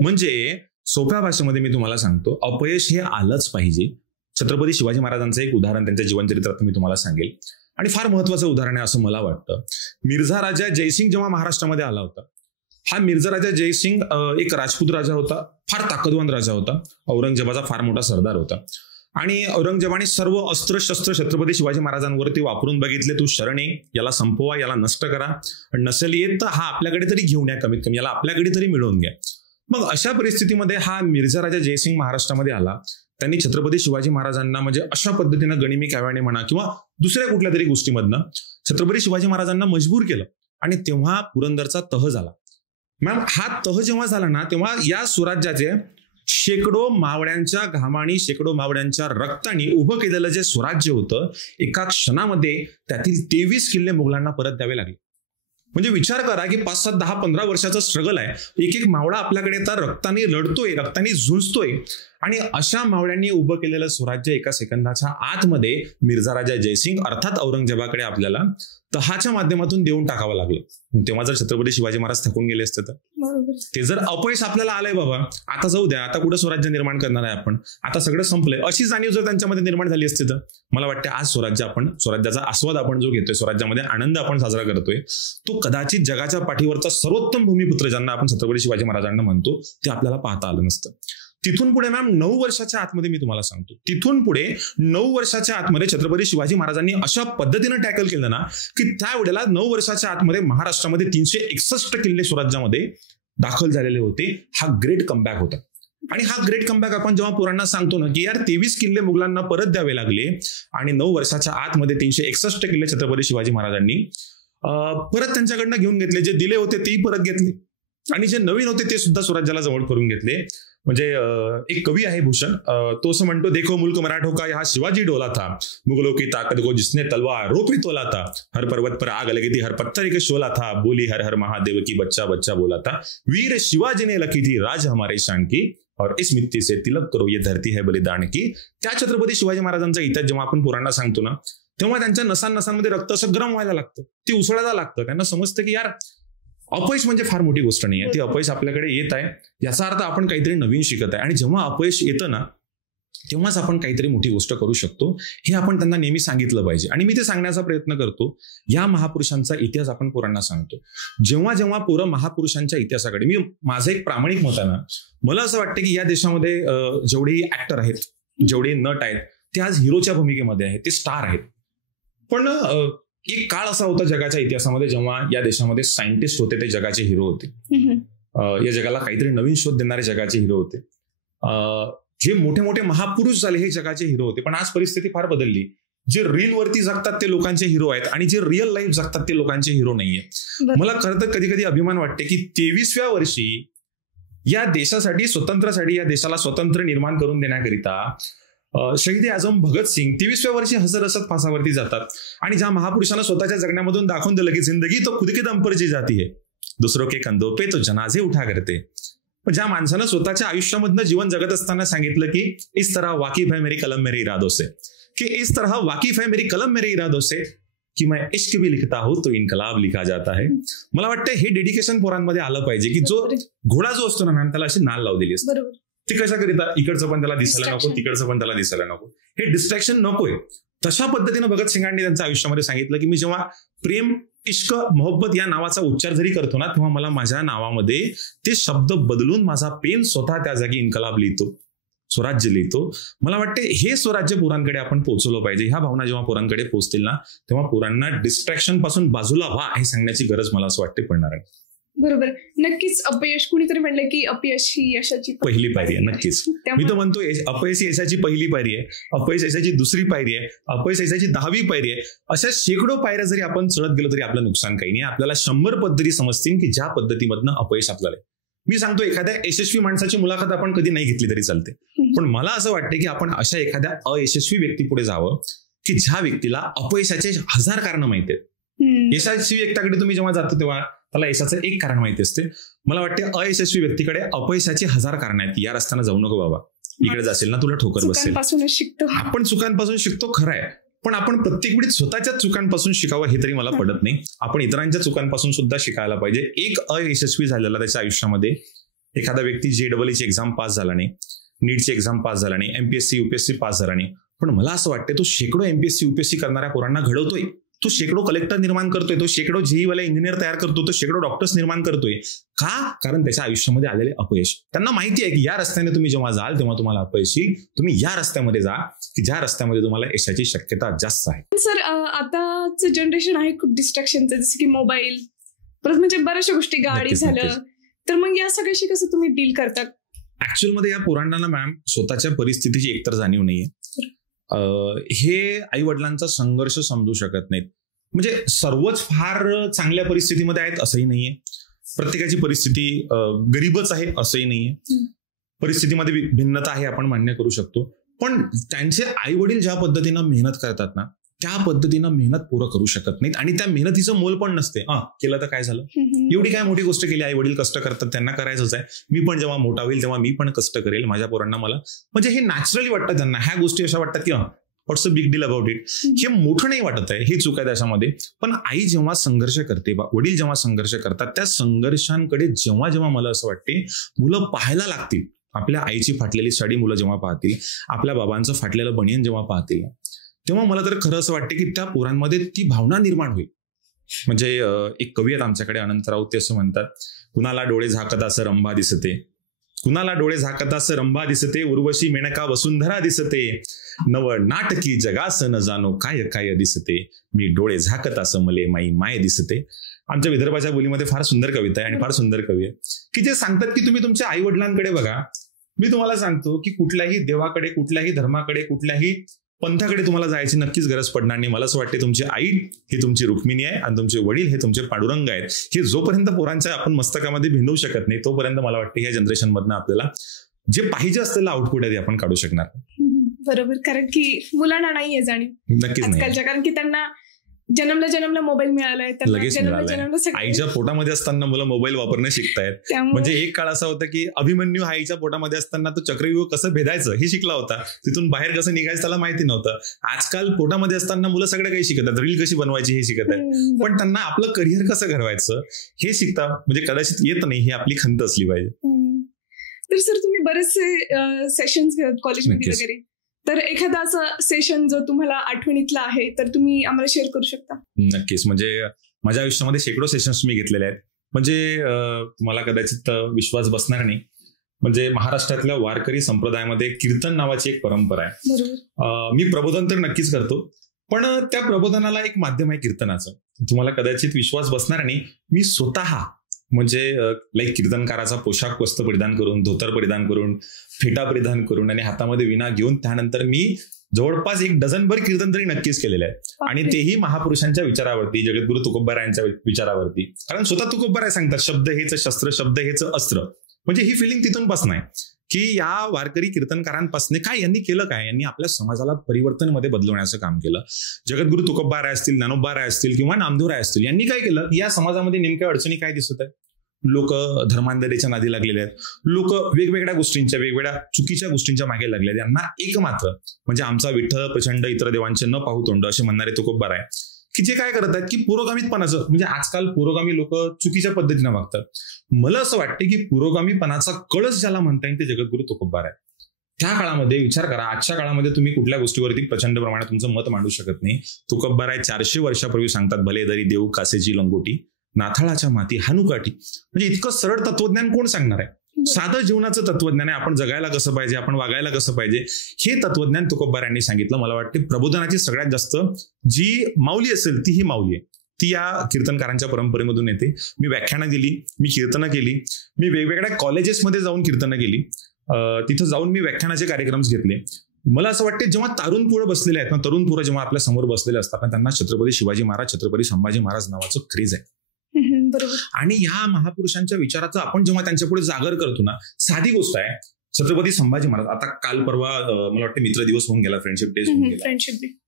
म्हणजे सोप्या भाषेमध्ये मी तुम्हाला सांगतो, अपयश हे आलंच पाहिजे. छत्रपती शिवाजी महाराजांचं एक उदाहरण त्यांच्या जीवनचरित्रात मी तुम्हाला सांगेल आणि फार महत्वाचं उदाहरण आहे असं मला वाटतं. मिर्झा राजा जयसिंग जेव्हा महाराष्ट्रामध्ये आला होता, हा मिर्झा राजा जयसिंग एक राजपूत राजा होता, फार ताकदवान राजा होता, औरंगजेबाचा फार मोठा सरदार होता आणि औरंगजेबाने सर्व अस्त्र शस्त्र छत्रपती शिवाजी महाराजांवरती वापरून बघितले. तू शरण ये, याला संपवा, याला नष्ट करा, नसेल येत तर हा आपल्याकडे तरी घेऊन या, कमीत कमी याला आपल्याकडे तरी मिळवून घ्या. मग अशा परिस्थितीमध्ये हा मिर्झा राजा जयसिंग महाराष्ट्रामध्ये आला. त्यांनी छत्रपती शिवाजी महाराजांना म्हणजे अशा पद्धतीनं गनिमी काव्याने म्हणा किंवा दुसऱ्या कुठल्या तरी गोष्टीमधनं छत्रपती शिवाजी महाराजांना मजबूर केलं आणि तेव्हा पुरंदरचा तह झाला. मॅम हा तह जेव्हा झाला ना तेव्हा या स्वराज्याचे शेकडो मावळ्यांच्या घामाने, शेकडो मावळ्यांच्या रक्ताने उभं केलेलं जे स्वराज्य होतं, एका क्षणामध्ये त्यातील 23 किल्ले मुघलांना परत द्यावे लागले. म्हणजे विचार करा की 5, 7, 10, 15 वर्षाचं स्ट्रगल आहे. एक एक मावळा आपल्याकडे आता रक्ताने लढतोय, रक्ताने झुंजतोय आणि अशा मावळ्यांनी उभं केलेलं स्वराज्य एका सेकंदाच्या आतमध्ये मिर्झा राजा जयसिंग अर्थात औरंगजेबाकडे आपल्याला तहाच्या माध्यमातून देऊन टाकावं लागलं. तेव्हा जर छत्रपती शिवाजी महाराज थकून गेले असते तर, ते जर अपयश आपल्याला आलंय बाबा आता जाऊ द्या, आता कुठं स्वराज्य निर्माण करणार आहे आपण, आता सगळं संपलंय, अशी जाणीव जर त्यांच्यामध्ये निर्माण झाली असते तर मला वाटतं आज स्वराज्याचा आस्वाद आपण जो घेतोय, स्वराज्यामध्ये आनंद आपण साजरा करतोय, तो कदाचित जगाच्या पाठीवरचा सर्वोत्तम भूमिपुत्र ज्यांना आपण छत्रपती शिवाजी महाराजांना म्हणतो ते आपल्याला पाहता आलं नसतं. तिथून पुढे मॅम 9 वर्षाच्या आतमध्ये मी तुम्हाला सांगतो, तिथून पुढे 9 वर्षाच्या आतमध्ये छत्रपती शिवाजी महाराजांनी अशा पद्धतीनं टॅकल केलं ना की त्यावेळेला 9 वर्षाच्या आतमध्ये महाराष्ट्रामध्ये 361 किल्ले स्वराज्यामध्ये दाखल झालेले होते. हा ग्रेट कमबॅक होता. आणि हा ग्रेट कमबॅक आपण जेव्हा पुराणात सांगतो ना की यार 23 किल्ले मुघलांना परत द्यावे लागले आणि 9 वर्षाच्या आतमध्ये 361 किल्ले छत्रपती शिवाजी महाराजांनी परत त्यांच्याकडनं घेऊन घेतले. जे दिले होते तेही परत घेतले आणि जे नवीन होते ते सुद्धा स्वराज्याला जवळ करून घेतले. म्हणजे एक कवी आहे भूषण, तो असं म्हणतो, देखो मुल्क मराठों का यहाँ शिवाजी डोला था, मुगलों की ताकत को जिसने तलवार रोपी तोला था, हर पर्वत पर आग लगी थी, हर पत्थर एक शोला था, बोली हर हर महादेव की बच्चा बच्चा बोला था, वीर शिवाजी ने लखी थी राज हमारे शान की, और इस मिट्टी से तिलक करो ये धरती है बलिदान की. त्या छत्रपती शिवाजी महाराजांचा इतिहास जेव्हा आपण पुराणात सांगतो ना तेव्हा त्यांच्या नसांनसांमध्ये रक्त असं गरम व्हायला लागतं, ते उसळायला लागतं. त्यांना समजतं की यार अपयश म्हणजे फार मोठी गोष्ट नाही आहे, ती अपयश आपल्याकडे येत आहे याचा अर्थ आपण काहीतरी नवीन शिकत आहे. आणि जेव्हा अपयश येतं ना तेव्हाच आपण काहीतरी मोठी गोष्ट करू शकतो, हे आपण त्यांना नेहमी सांगितलं पाहिजे. आणि मी ते सांगण्याचा प्रयत्न करतो. या महापुरुषांचा इतिहास आपण पोरांना सांगतो. जेव्हा जेव्हा पोरं महापुरुषांच्या इतिहासाकडे, माझं एक प्रामाणिक मत आहे ना, मला असं वाटतं की या देशामध्ये जेवढे ऍक्टर आहेत, जेवढे नट आहेत, ते आज हिरोच्या भूमिकेमध्ये आहेत, ते स्टार आहेत. पण एक काळ असा होता जगाच्या इतिहासामध्ये जेव्हा या देशामध्ये सायंटिस्ट होते, ते जगाचे हिरो होते. या जगाला काहीतरी नवीन शोध देणारे जगाचे हिरो होते. जे मोठे मोठे महापुरुष झाले हे जगाचे हिरो होते. पण आज परिस्थिती फार बदलली. जे रील वरती जगतात ते लोकांचे हिरो आहेत आणि जे रिअल लाईफ जगतात ते लोकांचे हिरो नाहीये. मला खरं तर कधी कधी अभिमान वाटते की 23व्या वर्षी या देशासाठी, स्वतंत्रासाठी, या देशाला स्वतंत्र निर्माण करून देण्याकरिता शहीद आझम भगतसिंग 23व्या वर्षी हसत हसत फासावरती जातात. आणि ज्या महापुरुषांना स्वतःच्या जगण्यामधून दाखवून दिलं की जिंदगी तो खुद के दम पर जी जाती है, दुसरों के कंधों पे तो जनाजे उठा करते. ज्या माणसानं स्वतःच्या आयुष्यामधनं जीवन जगत असताना सांगितलं की इस तरह वाकिफ है मेरी कलम मेरे इरादों से, कि इस तरह वाकिफ है मेरी कलम मेरे इरादों से कि मैं इश्क भी लिखता हूं तो इनकलाब लिखा जाता है. मला वाटतं हे डेडिकेशन पोरांमध्ये आलं पाहिजे की जो घोडा जो असतो ना मॅम, त्याला अशी नाल लावलेली असते. ती कशा करिता, इकडचं पण त्याला दिसायला नको, तिकडचं पण त्याला दिसायला नको, हे डिस्ट्रॅक्शन नकोय. तशा पद्धतीनं भगतसिंगांनी त्यांच्या आयुष्यामध्ये सांगितलं की मी जेव्हा प्रेम, इश्क, मोहब्बत या नावाचा उच्चार जरी करतो ना तेव्हा मला माझ्या नावामध्ये ते शब्द बदलून माझा पेन स्वतः त्या जागी इन्कलाब लिहितो, स्वराज्य लिहितो. मला वाटते हे स्वराज्य पोरांकडे आपण पोहोचवलं पाहिजे. ह्या भावना जेव्हा पोरांकडे पोहोचतील ना तेव्हा पोरांना डिस्ट्रॅक्शन पासून बाजूला व्हा हे सांगण्याची गरज मला असं वाटते पडणार आहे. बरोबर, नक्कीच. अपयश, कुणीतरी म्हणलं की अपयश ही यशाची पहिली पायरी आहे. नक्कीच मी तर म्हणतो अपयश यशाची पहिली पायरी आहे, अपयश यशाची दुसरी पायरी आहे, अपयश यशाची 10वी पायरी आहे. अशा शेकडो पायऱ्या जरी आपण चढत गेलो तरी आपलं नुकसान काही नाही. आपल्याला 100 पद्धती समजतील की ज्या पद्धतीमधनं अपयश आपल्याला. मी सांगतो एखाद्या यशस्वी माणसाची मुलाखत आपण कधी नाही घेतली तरी चालते, पण मला असं वाटतं की आपण अशा एखाद्या अयशस्वी व्यक्ती पुढे जावं की ज्या व्यक्तीला अपयशाचे 1000 कारण माहिती आहेत. यशस्वी व्यक्तीकडे तुम्ही जेव्हा जातो तेव्हा त्याला यशाचं एक कारण माहिती असते. मला वाटते अयशस्वी व्यक्तीकडे अपयशाची 1000 कारण आहेत. या रस्त्यानं जाऊ नको बाबा, इकडे जाशील ना तुला ठोकर बसेल. आपण चुकांपासून शिकतो खरं आहे, पण आपण प्रत्येक वेळी स्वतःच्या चुकांपासून शिकावं हे तरी मला पडत नाही. आपण इतरांच्या चुकांपासून सुद्धा शिकायला पाहिजे. एक अयशस्वी झालेला त्याच्या आयुष्यामध्ये एखादा व्यक्ती JEE एक्झाम पास झाला नाही, नीटची एक्झाम पास झाला नाही, MPSC UPSC पास झाला नाही, पण मला असं वाटतं तो शेकडो MPSC UPSC करणाऱ्या पोरांना घडवतोय. तो शेकडो कलेक्टर निर्माण करतोय, तो शेकडो JEE वाले इंजिनियर तयार करतो, तो शेकडो डॉक्टर्स निर्माण करतोय. का? कारण त्याच्या आयुष्यामध्ये आलेले अपयश. त्यांना माहिती आहे की या रस्त्याने तुम्ही जेव्हा जाल तेव्हा तुम्हाला अपयश येईल. तुम्ही या रस्त्यामध्ये जा की ज्या रस्त्यामध्ये तुम्हाला यशाची शक्यता जास्त आहे. सर, आताचं जनरेशन आहे खूप डिस्ट्रॅक्शनचं, जसं की मोबाईल, परत म्हणजे बऱ्याचशा गोष्टी, गाडी झालं, तर मग या सगळ्याशी कसं तुम्ही डील करता? ऍक्च्युअल मध्ये या पोरांना मॅम स्वतःच्या परिस्थितीची एकतर जाणीव नाहीये. हे आई वडिलांचा संघर्ष समजू शकत नाहीत. म्हणजे सर्वच फार चांगल्या परिस्थितीमध्ये आहेत असंही नाहीये, प्रत्येकाची परिस्थिती गरीबच आहे असंही नाहीये, परिस्थितीमध्ये भिन्नता आहे आपण मान्य करू शकतो. पण त्यांचे आई वडील ज्या पद्धतीनं मेहनत करतात ना त्या पद्धतीनं मेहनत पोरं करू शकत नाहीत आणि त्या मेहनतीचं मोल पण नसते. केलं तर काय झालं, एवढी काय मोठी गोष्ट केली, आई वडील कष्ट करतात, त्यांना करायचंच आहे, मी पण जेव्हा मोठा होईल तेव्हा मी पण कष्ट करेल, माझ्या पोरांना मला, म्हणजे हे नॅचरली वाटतं त्यांना. ह्या गोष्टी अशा वाटतात की what's a big deal about it, हे मोठं नाही वाटत आहे, हे चूक आहे त्याच्यामध्ये. पण आई जेव्हा संघर्ष करते, वडील जेव्हा संघर्ष करतात, त्या संघर्षांकडे जेव्हा जेव्हा मला असं वाटते मुलं पाहायला लागतील, आपल्या आईची फाटलेली साडी मुलं जेव्हा पाहतील, आपल्या बाबांचं फाटलेलं बनियन जेव्हा पाहतील, तेव्हा मला तर खरं असं वाटतं की त्या पोरांमध्ये ती भावना निर्माण होईल. म्हणजे एक कवी आहेत आमच्याकडे, अनंत राऊत, ते असं म्हणतात, कुणाला डोळे झाकत असं रंभा दिसते, कुणाला डोळे झाकत असं रंभा दिसते, उर्वशी मेनका वसुंधरा दिसते, नव नाटकी जगास न जाणो काय काय दिसते, मी डोळे झाकत असं मले माई माय दिसते. आमच्या विदर्भाच्या बोलीमध्ये फार सुंदर कविता आहे आणि फार सुंदर कवी आहे की जे सांगतात की तुम्ही तुमच्या आई वडिलांकडे बघा. मी तुम्हाला सांगतो की कुठल्याही देवाकडे, कुठल्याही धर्माकडे, कुठल्याही पंथाकडे तुम्हाला जायची नक्कीच गरज पडणार नाही. मला असं वाटते तुमची आई ही तुमची रुक्मिणी आहे आणि तुमचे वडील हे तुमचे पांडुरंग आहेत. हे जोपर्यंत पोरांच्या आपण मस्तकामध्ये भिनवू शकत नाही तोपर्यंत मला वाटतं या जनरेशन मधनं आपल्याला जे पाहिजे असलेलं आउटपुट आहे ते आपण काढू शकणार. बरोबर, कारण की मुलांना नाहीये जाणीव नक्कीच नाही, कारण की त्यांना जन्मला मोबाईल मिळालाय, लगेच मिळालाय. आईच्या पोटामध्ये असताना मुलं मोबाईल वापरणं शिकतायत. म्हणजे एक काळ असा होता की अभिमन्यू हा आईच्या पोटामध्ये असताना तो चक्रव्यूह कसं भेदायचं हे शिकला होता, तिथून बाहेर कसं निघायचं त्याला माहिती नव्हतं. आजकाल पोटामध्ये असताना मुलं सगळं काही शिकतात, रील कशी बनवायची हे शिकत आहेत, पण त्यांना आपलं करिअर कसं घडवायचं हे शिकता म्हणजे कदाचित येत नाही, ही आपली खंत असली पाहिजे. तर सर तुम्ही बरेचसे सेशन्स घेतात कॉलेजमध्ये वगैरे, तर एखादा असं सेशन जो तुम्हाला आठवणीतला आहे तर तुम्ही आम्हाला शेअर करू शकता? नक्कीच, म्हणजे माझ्या आयुष्यामध्ये शेकडो सेशन्स मी घेतलेले आहेत. म्हणजे तुम्हाला कदाचित विश्वास बसणार नाही, म्हणजे महाराष्ट्रातल्या वारकरी संप्रदायामध्ये कीर्तन नावाची एक परंपरा आहे. मी प्रबोधन तर नक्कीच करतो, पण त्या प्रबोधनाला एक माध्यम आहे कीर्तनाचं. तुम्हाला कदाचित विश्वास बसणार नाही, मी स्वतः म्हणजे लाईक कीर्तनकाराचा पोशाख वस्त्र परिधान करून, धोतर परिधान करून, फेटा परिधान करून आणि हातामध्ये विणा घेऊन त्यानंतर मी जवळपास 1 डझनभर कीर्तन तरी नक्कीच केलेलं आहे. आणि तेही महापुरुषांच्या विचारावरती, जगद्गुरु तुकोबारायांच्या विचारावरती. कारण स्वतः तुकोबाराय सांगतात, शब्द हेच शस्त्र, शब्द हेच अस्त्र. म्हणजे ही फिलिंग तिथून पासून आहे की या वारकरी कीर्तनकारांपासून काय यांनी केलं, काय यांनी आपल्या समाजाला परिवर्तन मध्ये बदलवण्याचं काम केलं. जगद्गुरु तुकोबाराय असतील, ज्ञानोबाराय असतील किंवा नामदेवराय असतील, यांनी काय केलं, या समाजामध्ये नेमक्या अडचणी काय दिसत आहेत. लोक धर्मांधतेच्या नादी लागलेले आहेत, लोक वेगवेगळ्या गोष्टींच्या, वेगवेगळ्या चुकीच्या गोष्टींच्या मागे लागले आहेत. यांना एक मात्र म्हणजे आमचा विठ्ठल प्रचंड इतर देवांचे न पाहू तोंड असे म्हणणारे तुकोबाराय, की जे काय करत आहेत की पुरोगामीपणाचं, म्हणजे आजकाल पुरोगामी लोक चुकीच्या पद्धतीने वागतात. मला असं वाटतं की पुरोगामीपणाचा कळस ज्याला म्हणता येईल ते जगद्गुरु तुकोबाराय. त्या काळामध्ये विचार करा, आजच्या काळामध्ये तुम्ही कुठल्या गोष्टीवरती प्रचंड प्रमाणात तुमचं मत मांडू शकत नाही. तुकोबाराय 400 वर्षापूर्वी सांगतात, भले दरी देऊ कासेची लंगोटी, नाथाळाच्या माती हानुकाठी. म्हणजे इतकं सरळ तत्वज्ञान कोण सांगणार आहे? साधं जीवनाचं तत्वज्ञान आहे, आपण जगायला कसं पाहिजे, आपण वागायला कसं पाहिजे, हे तत्वज्ञान तुकोबारायांनी सांगितलं. मला वाटते प्रबोधनाची सगळ्यात जास्त जी माऊली असेल ती ही माऊली आहे, ती या कीर्तनकारांच्या परंपरेमधून येते. मी व्याख्यानं दिली, मी कीर्तनं केली, मी वेगवेगळ्या कॉलेजेसमध्ये जाऊन कीर्तनं केली, तिथं जाऊन मी व्याख्यानाचे कार्यक्रम घेतले. मला असं वाटतं जेव्हा तरुण पोरं बसलेले आहेत ना, तरुण पोरं जेव्हा आपल्या समोर बसलेले असतात ना, त्यांना छत्रपती शिवाजी महाराज, छत्रपती संभाजी महाराज नावाचं क्रेज आहे. आणि या महापुरुषांच्या विचाराचं आपण जेव्हा त्यांच्या पुढे जागर करतो ना, साधी गोष्ट आहे, छत्रपती संभाजी महाराज, आता काल परवा मला वाटतं मित्र दिवस होऊन गेला, फ्रेंडशिप डे होऊन गेला.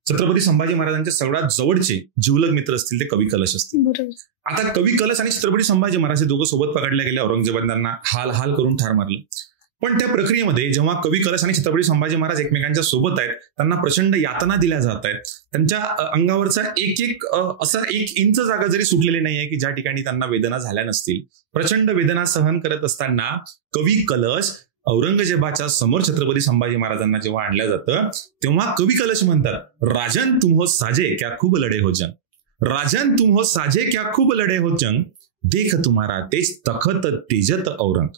छत्रपती संभाजी महाराजांचे सगळ्यात जवळचे जिवलग मित्र असतील ते कवी कलश असतील. आता कवी कलश आणि छत्रपती संभाजी महाराज हे दोघं सोबत पकडले गेले, औरंगजेबाने त्यांना हाल हाल करून ठार मारलं. पण त्या प्रक्रियेमध्ये जेव्हा कवी कलश आणि छत्रपती संभाजी महाराज एकमेकांच्या सोबत आहेत, त्यांना प्रचंड यातना दिल्या जात आहेत, त्यांच्या अंगावरचा असा 1 इंच जागा जरी सुटलेली नाहीये की ज्या ठिकाणी त्यांना वेदना झाल्या नसतील. प्रचंड वेदना सहन करत असताना कवी कलश औरंगजेबाच्या समोर छत्रपती संभाजी महाराजांना जेव्हा आणलं जातं तेव्हा कवी कलश म्हणतात, राजन तुम हो साजे क्या खूब लढे हो जंग, राजन तुम हो साजे क्या खूब लढे हो जंग, देख तुम्हारा तेज तखत तेजत औरंग.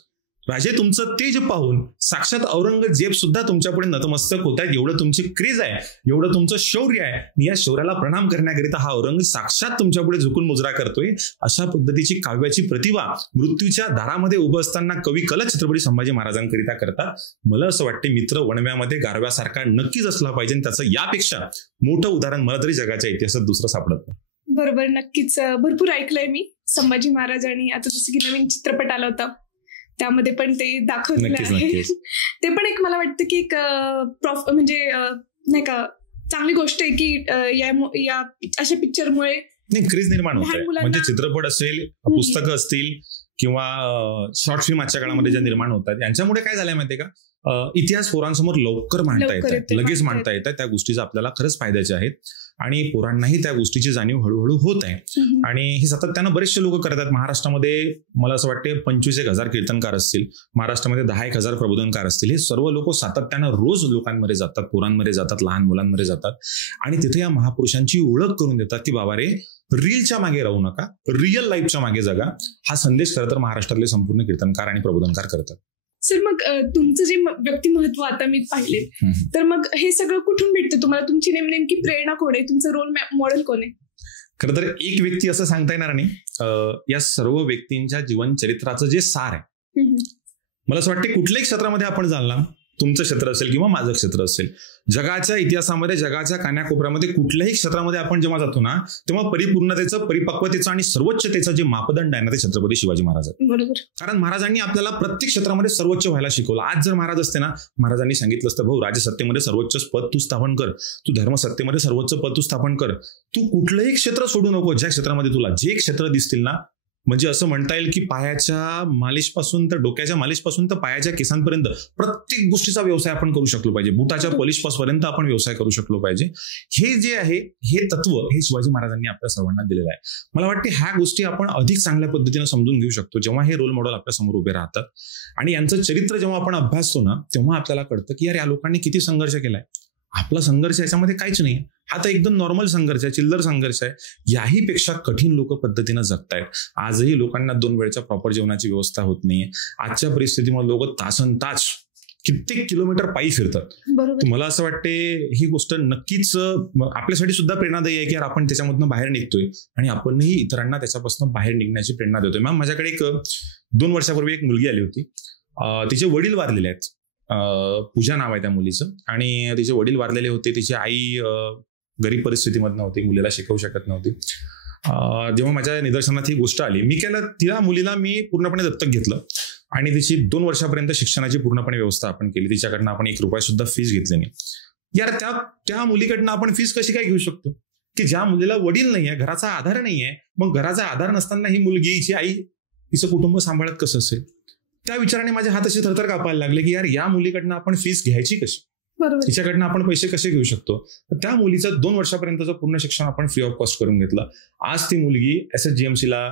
राजे तुमचं तेज पाहून साक्षात औरंगजेब सुद्धा तुमच्यापुढे नतमस्तक होत आहेत. एवढं तुमची क्रेज आहे, एवढं तुमचं शौर्य आहे, आणि या शौर्याला प्रणाम करण्याकरिता हा औरंग साक्षात तुमच्यापुढे झुकून मुजरा करतोय. अशा पद्धतीची काव्याची प्रतिभा मृत्यूच्या दारामध्ये उभं असताना कवी कलश छत्रपती संभाजी महाराजांकरिता करतात. मला असं वाटते मित्र वणव्यामध्ये गारव्यासारखा नक्कीच असला पाहिजे, आणि त्याचं यापेक्षा मोठं उदाहरण मला तरी जगाच्या इतिहासात दुसरं सापडत नाही. बरोबर, नक्कीच भरपूर ऐकलंय मी संभाजी महाराज, आणि आता जसं की नवीन चित्रपट आला होता त्यामध्ये पण ते दाखवलेलं आहे. ते पण एक मला वाटतं की एक म्हणजे नाही का चांगली गोष्ट आहे की या अशा पिक्चरमुळे क्रेज निर्माण होत आहे. म्हणजे चित्रपट असेल, पुस्तकं असतील किंवा शॉर्ट फिल्म आजच्या काळामध्ये ज्या निर्माण होतात, यांच्यामुळे काय झालंय माहितीये का, इतिहास पोरांसमोर लवकर मांडता येतात, लगेच मांडता येतात. त्या गोष्टी आपल्याला खरंच फायद्याच्या आहेत आणि पोरांनाही त्या गोष्टीची जाणीव हळूहळू होत आहे. आणि हे सातत्यानं बरेचसे लोक करतात. महाराष्ट्रामध्ये मला असं वाटते 25,000 कीर्तनकार असतील, महाराष्ट्रामध्ये 10,000 प्रबोधनकार असतील. हे सर्व लोक सातत्यानं रोज लोकांमध्ये जातात, पोरांमध्ये जातात, लहान मुलांमध्ये जातात आणि तिथे या महापुरुषांची ओळख करून देतात की बाबा रे, रीलच्या मागे राहू नका, रिअल लाईफच्या मागे जगा. हा संदेश खरं तर महाराष्ट्रातले संपूर्ण कीर्तनकार आणि प्रबोधनकार करतात. सर, मग तुमचं जे व्यक्तिमत्व आता मी पाहिले, तर मग हे सगळं कुठून भेटतं तुम्हाला? तुमची नेमकी प्रेरणा कोण आहे? तुमचं रोल मॉडेल कोण आहे? खरं तर एक व्यक्ती असं सांगता येणार नाही. या सर्व व्यक्तींच्या जीवन चरित्राचं जे सार आहे, मला असं वाटतं कुठल्याही क्षेत्रामध्ये आपण जाणला, तुमचं क्षेत्र असेल किंवा माझं क्षेत्र असेल, जगाच्या इतिहासामध्ये, जगाच्या कानाकोपऱ्यामध्ये कुठल्याही क्षेत्रामध्ये आपण जेव्हा जातो ना, तेव्हा परिपूर्णतेचं, परिपक्वतेचं आणि सर्वोच्चतेचं जे मापदंड आहे ना, ते छत्रपती शिवाजी महाराज आहे. बरोबर. कारण महाराजांनी आपल्याला प्रत्येक क्षेत्रामध्ये सर्वोच्च व्हायला शिकवलं. आज जर महाराज असते ना, महाराजांनी सांगितलं असतं, भाऊ राजसत्तेमध्ये सर्वोच्च पद तू स्थापन कर, तू धर्मसत्तेमध्ये सर्वोच्च पद तू स्थापन कर, तू कुठलंही क्षेत्र सोडू नको. ज्या क्षेत्रामध्ये तुला जे क्षेत्र दिसतील ना, म्हणजे असं म्हणता येईल की पायाच्या मालिशपासून तर डोक्याच्या मालिशपासून तर पायाच्या केसांपर्यंत प्रत्येक गोष्टीचा व्यवसाय आपण करू शकलो पाहिजे. बुटाच्या पॉलिशपासून आपण व्यवसाय करू शकलो पाहिजे. हे जे आहे, हे तत्व हे शिवाजी महाराजांनी आपल्या सर्वांना दिलेलं आहे. मला वाटते ह्या गोष्टी आपण अधिक चांगल्या पद्धतीने समजून घेऊ शकतो जेव्हा हे रोल मॉडेल आपल्या समोर उभे राहतात. आणि यांचं चरित्र जेव्हा आपण अभ्यासतो ना, तेव्हा आपल्याला कळतं की यार, या लोकांनी किती संघर्ष केलाय. आपला संघर्ष याच्यामध्ये काहीच नाही, हा तर एकदम नॉर्मल संघर्ष आहे, चिल्लर संघर्ष आहे. याही पेक्षा कठीण लोक पद्धतीनं जगतायत. आजही लोकांना 2 वेळच्या प्रॉपर जेवणाची व्यवस्था होत नाहीये. आजच्या परिस्थितीमध्ये लोक तासन तास कित्येक किलोमीटर पायी फिरतात. मला असं वाटते ही गोष्ट नक्कीच आपल्यासाठी सुद्धा प्रेरणादायी आहे की यार, आपण त्याच्यामधून बाहेर निघतोय आणि आपणही इतरांना त्याच्यापासून बाहेर निघण्याची प्रेरणा देतोय. मॅम, माझ्याकडे 2 वर्षापूर्वी एक मुलगी आली होती. तिचे वडील वारलेले आहेत. पूजा नाव आहे त्या मुलीचं. आणि तिचे वडील वारलेले होते. तिची आई गरीब परिस्थितीमधनं होती, मुलीला शिकवू शकत नव्हती. जेव्हा माझ्या निदर्शनात ही गोष्ट आली, मी त्या मुलीला मी पूर्णपणे दत्तक घेतलं आणि तिची 2 वर्षापर्यंत शिक्षणाची पूर्णपणे व्यवस्था आपण केली. तिच्याकडनं आपण 1 रुपया सुद्धा फीस घेतली नाही. यार, त्या मुलीकडनं आपण फीस कशी काय घेऊ शकतो की ज्या मुलीला वडील नाहीये, घराचा आधार नाहीये. मग घराचा आधार नसताना ही मुलगी, हिची आई, तिचं कुटुंब सांभाळत कसं असेल? त्या विचाराने माझे हात असे थरथर कापायला लागले की यार, या मुलीकडनं आपण फीस घ्यायची कशी, तिच्याकडनं आपण पैसे कसे घेऊ शकतो? त्या मुलीचं 2 वर्षापर्यंतचं पूर्ण शिक्षण आपण फ्री ऑफ कॉस्ट करून घेतलं. आज ती मुलगी SSGMCला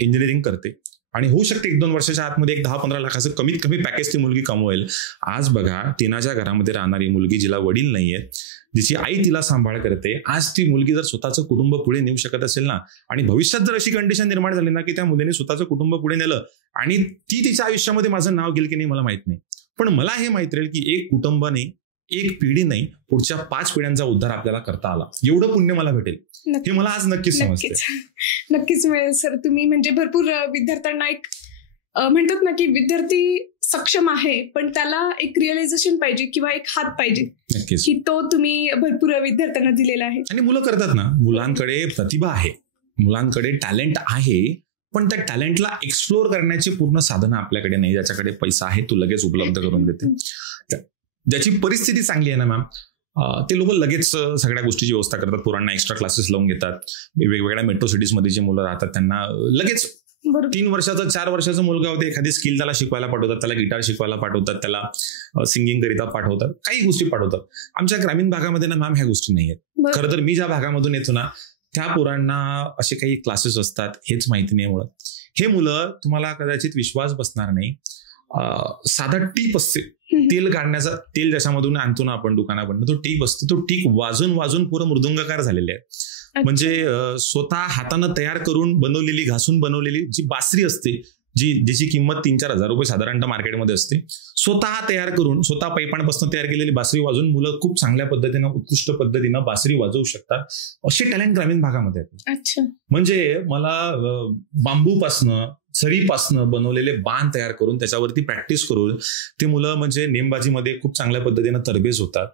इंजिनिअरिंग करते आणि होऊ शकते 1-2 वर्षाच्या आतमध्ये 10-15 लाखाचं कमीत कमी पॅकेज ती मुलगी कमवेल. आज बघा, टिनाच्या घरामध्ये राहणारी मुलगी, जिला वडील नाहीये, जिची आई तिला सांभाळ करते, आज ती मुलगी जर स्वतःचं कुटुंब पुढे नेऊ शकत असेल ना, आणि भविष्यात जर अशी कंडिशन निर्माण झाली ना की त्या मुलीने स्वतःचं कुटुंब पुढे नेलं आणि ती तिच्या आयुष्यामध्ये माझं नाव घेईल की नाही मला माहित नाही, पण मला हे माहित राहील की एक कुटुंबाने, एक पिढी नाही, पुढच्या 5 पिढ्यांचा उद्धार आपल्याला करता आला. एवढं पुण्य मला भेटेल, हे मला आज नक्कीच समजते. नक्कीच मिळेल सर. तुम्ही म्हणजे भरपूर विद्यार्थ्यांना एक म्हणतात ना की विद्यार्थी सक्षम आहे, पण त्याला एक रिअलायझेशन पाहिजे किंवा एक हात पाहिजे, की तो तुम्ही भरपूर विद्यार्थ्यांना दिलेला आहे. आणि मुलं करतात ना, मुलांकडे प्रतिभा आहे, मुलांकडे टॅलेंट आहे, पण त्या टॅलेंटला एक्सप्लोर करण्याची पूर्ण साधनं आपल्याकडे नाही. ज्याच्याकडे पैसा आहे तो लगेच उपलब्ध करून देते. ज्याची परिस्थिती चांगली आहे ना मॅम, ते लोक लगेच सगळ्या गोष्टीची व्यवस्था करतात. पोरांना एक्स्ट्रा क्लासेस लावून घेतात. वेगवेगळ्या मेट्रो सिटीजमध्ये जे मुलं राहतात त्यांना लगेच 3 वर्षाचा 4 वर्षाचा मुलगा होते, एखादी स्किल त्याला शिकवायला पाठवतात, त्याला गिटार शिकवायला पाठवतात, त्याला सिंगिंग करिता पाठवतात, काही गोष्टी पाठवतात. आमच्या ग्रामीण भागामध्ये ना मॅम ह्या गोष्टी नाही आहेत. खरं तर मी ज्या भागामधून येतो ना, त्या पोरांना असे काही क्लासेस असतात हेच माहिती नाही. मुळे हे मुलं, तुम्हाला कदाचित विश्वास बसणार नाही, साधा टीप असते तेल काढण्याचा, तेल ज्याच्यामधून आणतो ना आपण दुकानाकडनं, तो टीप असते, तो टीप वाजून वाजून पुरं मृदुंगकार झालेले आहे. म्हणजे स्वतः हातानं तयार करून बनवलेली, घासून बनवलेली जी बासरी असते, जिची किंमत 3-4 हजार रुपये साधारणतः मार्केटमध्ये असते, स्वतः तयार करून, स्वतः पैपांपासून तयार केलेली बासरी वाजून मुलं खूप चांगल्या पद्धतीनं, उत्कृष्ट पद्धतीनं बासरी वाजवू शकतात. असे टॅलेंट ग्रामीण भागामध्ये आहेत. म्हणजे मला बांबूपासनं, सरीपासनं बनवलेले बाण तयार करून त्याच्यावरती प्रॅक्टिस करून ते मुलं म्हणजे नेमबाजीमध्ये खूप चांगल्या पद्धतीनं तरबेज होतात.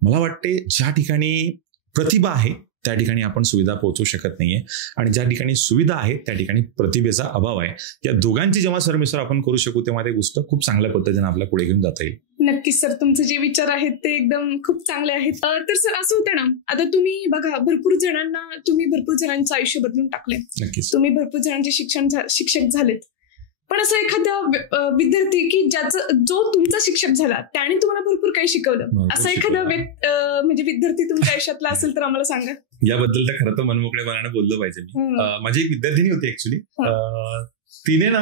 मला वाटते ज्या ठिकाणी प्रतिभा आहे त्या ठिकाणी आपण सुविधा पोहोचवू शकत नाहीये, आणि ज्या ठिकाणी सुविधा आहे त्या ठिकाणी प्रतिभेचा अभाव आहे. या दोघांची जेव्हा सरमिसळ आपण करू शकू तेव्हा ती गोष्ट खूप चांगल्या पद्धतीने आपल्या पुढे घेऊन जाता येईल. नक्कीच सर, तुमचे जे विचार आहेत ते एकदम खूप चांगले आहेत. तर सर असं होतं ना, आता तुम्ही बघा भरपूर जणांचं आयुष्य बदलून टाकले, तुम्ही भरपूर जणांचे शिक्षक झालेत, पण असं एखादा विद्यार्थी की जो तुमचा शिक्षक झाला त्याने तुम्हाला भरपूर काही शिकवलं, असं एखादा म्हणजे विद्यार्थी तुमच्या आयुष्यातला असेल तर आम्हाला सांगा. याबद्दल तर खरं तर मनमोकळेपणाने बोललं पाहिजे. माझी एक विद्यार्थिनी होती ऍक्च्युली, तिने ना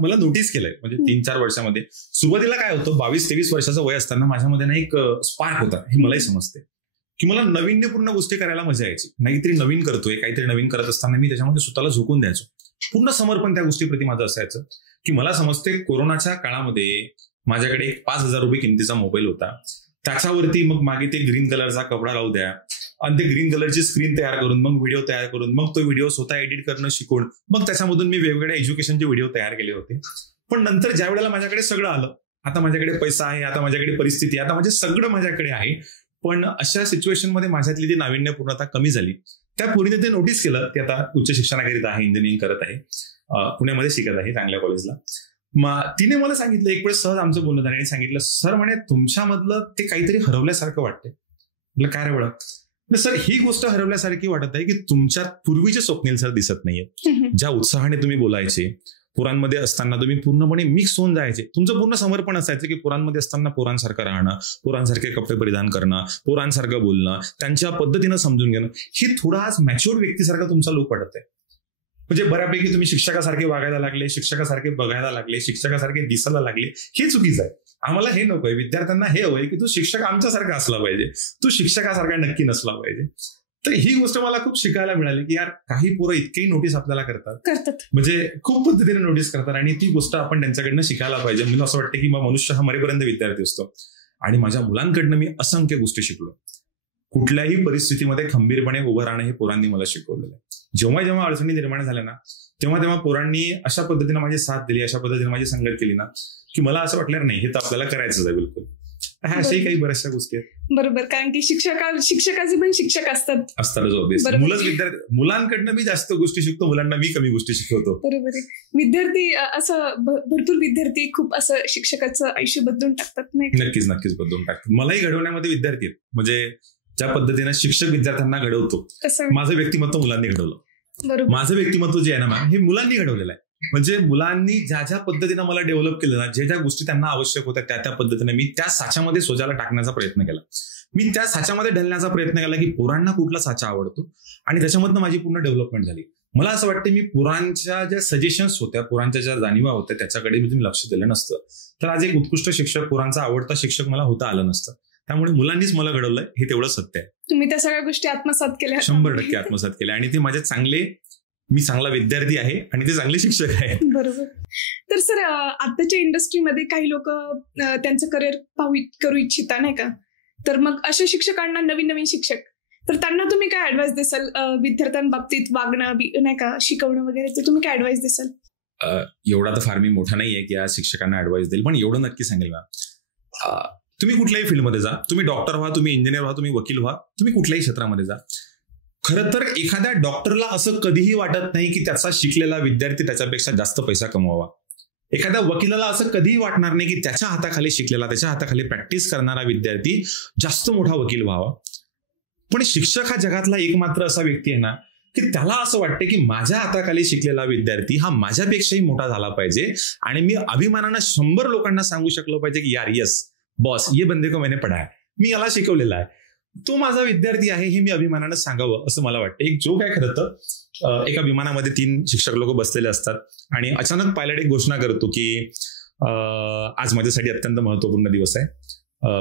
मला नोटीस केलंय म्हणजे 3-4 वर्षामध्ये. सुरुवातीला काय होतं, 22-23 वर्षाचं वय असताना माझ्यामध्ये ना एक स्पार्क होता, हे मलाही समजते की मला नवीन्यपूर्ण गोष्टी करायला मजा यायची. काहीतरी नवीन करतोय, काहीतरी नवीन करत असताना मी त्याच्यामध्ये स्वतःला झोकून द्यायचो. पूर्ण समर्पण त्या गोष्टीप्रती माझं असायचं की मला समजते कोरोनाच्या काळामध्ये माझ्याकडे एक 5,000 रुपये किमतीचा मोबाईल होता, त्याच्यावरती मग मागे ते ग्रीन कलरचा कपडा लावू द्या आणि ते ग्रीन कलरची स्क्रीन तयार करून मग व्हिडिओ तयार करून मग तो व्हिडिओ स्वतः एडिट करणं शिकून मग त्याच्यामधून मी वेगवेगळ्या एज्युकेशनचे व्हिडिओ तयार केले होते. पण नंतर ज्या वेळेला माझ्याकडे सगळं आलं, आता माझ्याकडे पैसा आहे, आता माझ्याकडे परिस्थिती, आता माझे सगळं माझ्याकडे आहे, पण अशा सिच्युएशनमध्ये माझ्यातली ती नाविन्यपूर्णता कमी झाली. त्या पोरीने ते नोटीस केलं. ती आता उच्च शिक्षणाकरिता आहे, इंजिनिअरिंग करत आहे, पुण्यामध्ये शिकत आहे चांगल्या कॉलेजला. तिने मला सांगितलं, एक वेळ सहज आमचं बोलणं झालं आणि सांगितलं, सर म्हणे तुमच्यामधलं ते काहीतरी हरवल्यासारखं वाटतंय. म्हटलं काय रे वळख? सर ही गोष्ट हरवल्यासारखी वाटत आहे की तुमच्यात पूर्वीचे स्वप्नील सर दिसत नाहीयेत. ज्या उत्साहाने तुम्ही बोलायचे, पोरांमध्ये असताना तुम्ही पूर्णपणे मिक्स होऊन जायचे, तुमचं पूर्ण समर्पण असायचं की पोरांमध्ये असताना पोरांसारखं राहणं, पोरांसारखे कपडे परिधान करणं, पोरांसारखं बोलणं, त्यांच्या पद्धतीनं समजून घेणं, हे थोडा आज मॅच्युअर्ड व्यक्तीसारखा तुमचा लूक वाटत आहे. म्हणजे बऱ्यापैकी तुम्ही शिक्षकासारखे वागायला लागले, शिक्षकासारखे बघायला लागले, शिक्षकासारखे दिसायला लागले, हे चुकीचं आहे. आम्हाला हे नकोय. विद्यार्थ्यांना हे हवंय की तू शिक्षक आमच्यासारखा असला पाहिजे, तू शिक्षकासारखा नक्की नसला पाहिजे. तर ही गोष्ट मला खूप शिकायला मिळाली की यार काही पोरं इतकेही नोटीस आपल्याला करतात, म्हणजे खूप पद्धतीने नोटीस करतात आणि ती गोष्ट आपण त्यांच्याकडनं शिकायला पाहिजे. मला असं वाटतं की मनुष्य हा मरेपर्यंत विद्यार्थी असतो आणि माझ्या मुलांकडनं मी असंख्य गोष्टी शिकलो. कुठल्याही परिस्थितीमध्ये खंबीरपणे उभं राहणं हे पोरांनी मला शिकवलेलं आहे. जेव्हा जेव्हा अडचणी निर्माण झाल्या ना, तेव्हा पोरांनी अशा पद्धतीने माझी साथ दिली, अशा पद्धतीने माझी संगत केली ना की मला असं वाटलं नाही हे तर आपल्याला करायचंच आहे. बिलकुल अशाही काही बऱ्याचशा गोष्टी आहेत. बरोबर, कारण की शिक्षकाचे पण शिक्षक असतातच ऑब्व्हियसली. मुलांकडनं मी जास्त गोष्टी शिकतो, मुलांना मी कमी गोष्टी शिकवतो. बरोबर आहे. विद्यार्थी असं भरपूर विद्यार्थी खूप असं शिक्षकाचं आयुष्य बदलून टाकतात. नाही, नक्कीच बदलून टाकतात. मलाही घडवण्यामध्ये विद्यार्थी आहेत, म्हणजे ज्या पद्धतीने शिक्षक विद्यार्थ्यांना घडवतो, माझं व्यक्तिमत्व मुलांनी घडवलं. माझं व्यक्तिमत्व जे आहे ना हे मुलांनी घडवलेलं आहे. म्हणजे मुलांनी ज्या पद्धतीनं मला डेव्हलप केलं ना, ज्या गोष्टी त्यांना आवश्यक होत्या त्या पद्धतीने मी त्या साच्यामध्ये स्वतःला टाकण्याचा प्रयत्न केला. मी त्या साच्यामध्ये ढलण्याचा प्रयत्न केला की पोरांना कुठला साचा आवडतो आणि त्याच्यामधनं माझी पूर्ण डेव्हलपमेंट झाली. मला असं वाटतं मी पोरांच्या ज्या सजेशन्स होत्या, पोरांच्या ज्या जाणीवा होत्या त्याच्याकडे मी लक्ष दिलं नसतं तर आज एक उत्कृष्ट शिक्षक, पोरांचा आवडता शिक्षक मला होता आलं नसतं. त्यामुळे मुलांनीच मला घडवलंय, हे तेवढं सत्य आहे. तुम्ही त्या सगळ्या गोष्टी आत्मसात केल्या, 100% आत्मसात केल्या आणि ते माझे मी चांगला विद्यार्थी आहे आणि ते चांगले शिक्षक आहेत. बरोबर. तर सर आताच्या इंडस्ट्रीमध्ये काही लोक त्यांचं करिअर करू इच्छिता, नाही का? तर मग अशा शिक्षकांना, नवीन शिक्षक, तर त्यांना तुम्ही काय ऍडवाइस देसाल विद्यार्थ्यांबाबतीत वागणं, नाही का, शिकवणं वगैरे, तर तुम्ही काय ऍडवाइस देसाल? एवढा तर फार मी मोठा नाहीये की या शिक्षकांना ऍडवाइस देईल, पण एवढं नक्की सांगेल ना, तुम्ही कुठल्याही फील्डमध्ये जा, तुम्ही डॉक्टर व्हा, तुम्ही इंजिनियर व्हा, तुम्ही वकील व्हा, तुम्ही कुठल्याही क्षेत्रामध्ये जा. खरं तर एखाद्या डॉक्टरला असं कधीही वाटत नाही की त्याचा शिकलेला विद्यार्थी त्याच्यापेक्षा जास्त पैसा कमवावा. एखाद्या वकिलाला असं कधीही वाटणार नाही की त्याच्या हाताखाली शिकलेला, त्याच्या हाताखाली प्रॅक्टिस करणारा विद्यार्थी जास्त मोठा वकील व्हावा. पण शिक्षक हा जगातला एकमात्र असा व्यक्ती आहे ना की त्याला असं वाटतं की माझ्या हाताखाली शिकलेला विद्यार्थी हा माझ्यापेक्षाही मोठा झाला पाहिजे आणि मी अभिमानानं 100 लोकांना सांगू शकलो पाहिजे की यार यस बॉस, ये बंदे को मैंने पढ़ाया, मी याला शिकवलेला आहे, तो माझा विद्यार्थी आहे, हे मी अभिमानानं सांगावं असं मला वाटतं. एक जोक आहे खरं तर. एका विमानामध्ये 3 शिक्षक लोक बसलेले असतात आणि अचानक पायलट एक घोषणा करतो की आज माझ्यासाठी अत्यंत महत्वपूर्ण दिवस आहे,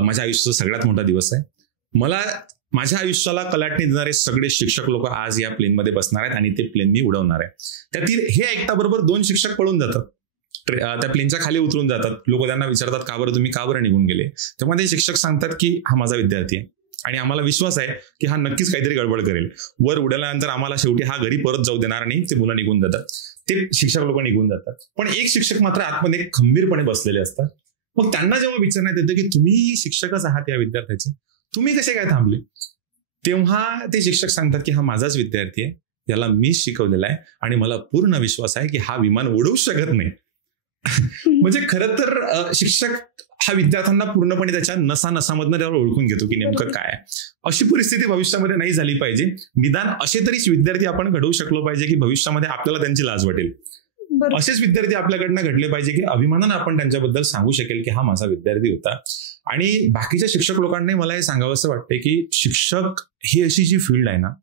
माझ्या आयुष्याचा सगळ्यात मोठा दिवस आहे, मला माझ्या आयुष्याला कलाटणी देणारे सगळे शिक्षक लोक आज या प्लेनमध्ये बसणार आहेत आणि ते प्लेन मी उडवणार आहे. त्यातील हे ऐकता बरोबर 2 शिक्षक पळून जातात, त्या प्लेनच्या खाली उतरून जातात. लोक त्यांना विचारतात का बरं निघून गेले. तेव्हा ते शिक्षक सांगतात की हा माझा विद्यार्थी आहे आणि आम्हाला विश्वास आहे की हा नक्कीच काहीतरी गडबड करेल. वर उडल्यानंतर आम्हाला शेवटी हा घरी परत जाऊ देणार नाही. ते मुलं निघून जातात, ते शिक्षक लोक निघून जातात. पण एक शिक्षक मात्र आतमध्ये खंबीरपणे बसलेले असतात. मग त्यांना जेव्हा विचारण्यात येतं की तुम्ही शिक्षकच आहात या विद्यार्थ्याचे, तुम्ही कसे काय थांबले, तेव्हा ते शिक्षक सांगतात की हा माझाच विद्यार्थी आहे, याला मी शिकवलेला आहे आणि मला पूर्ण विश्वास आहे की हा विमान उडवू शकत नाही. म्हणजे खरं तर शिक्षक हा विद्यार्थ्यांना पूर्णपणे त्याच्या नसामधनं त्यावर ओळखून घेतो की नेमकं काय आहे. अशी परिस्थिती भविष्यामध्ये नाही झाली पाहिजे. निदान असे तरी विद्यार्थी आपण घडवू शकलो पाहिजे की भविष्यामध्ये आपल्याला त्यांची लाज वाटेल. असेच विद्यार्थी आपल्याकडनं घडले पाहिजे की अभिमानानं आपण त्यांच्याबद्दल सांगू शकेल की हा माझा विद्यार्थी होता. आणि बाकीच्या शिक्षक लोकांनी मला हे सांगावंसं वाटतंय की शिक्षक ही अशी जी फील्ड आहे ना,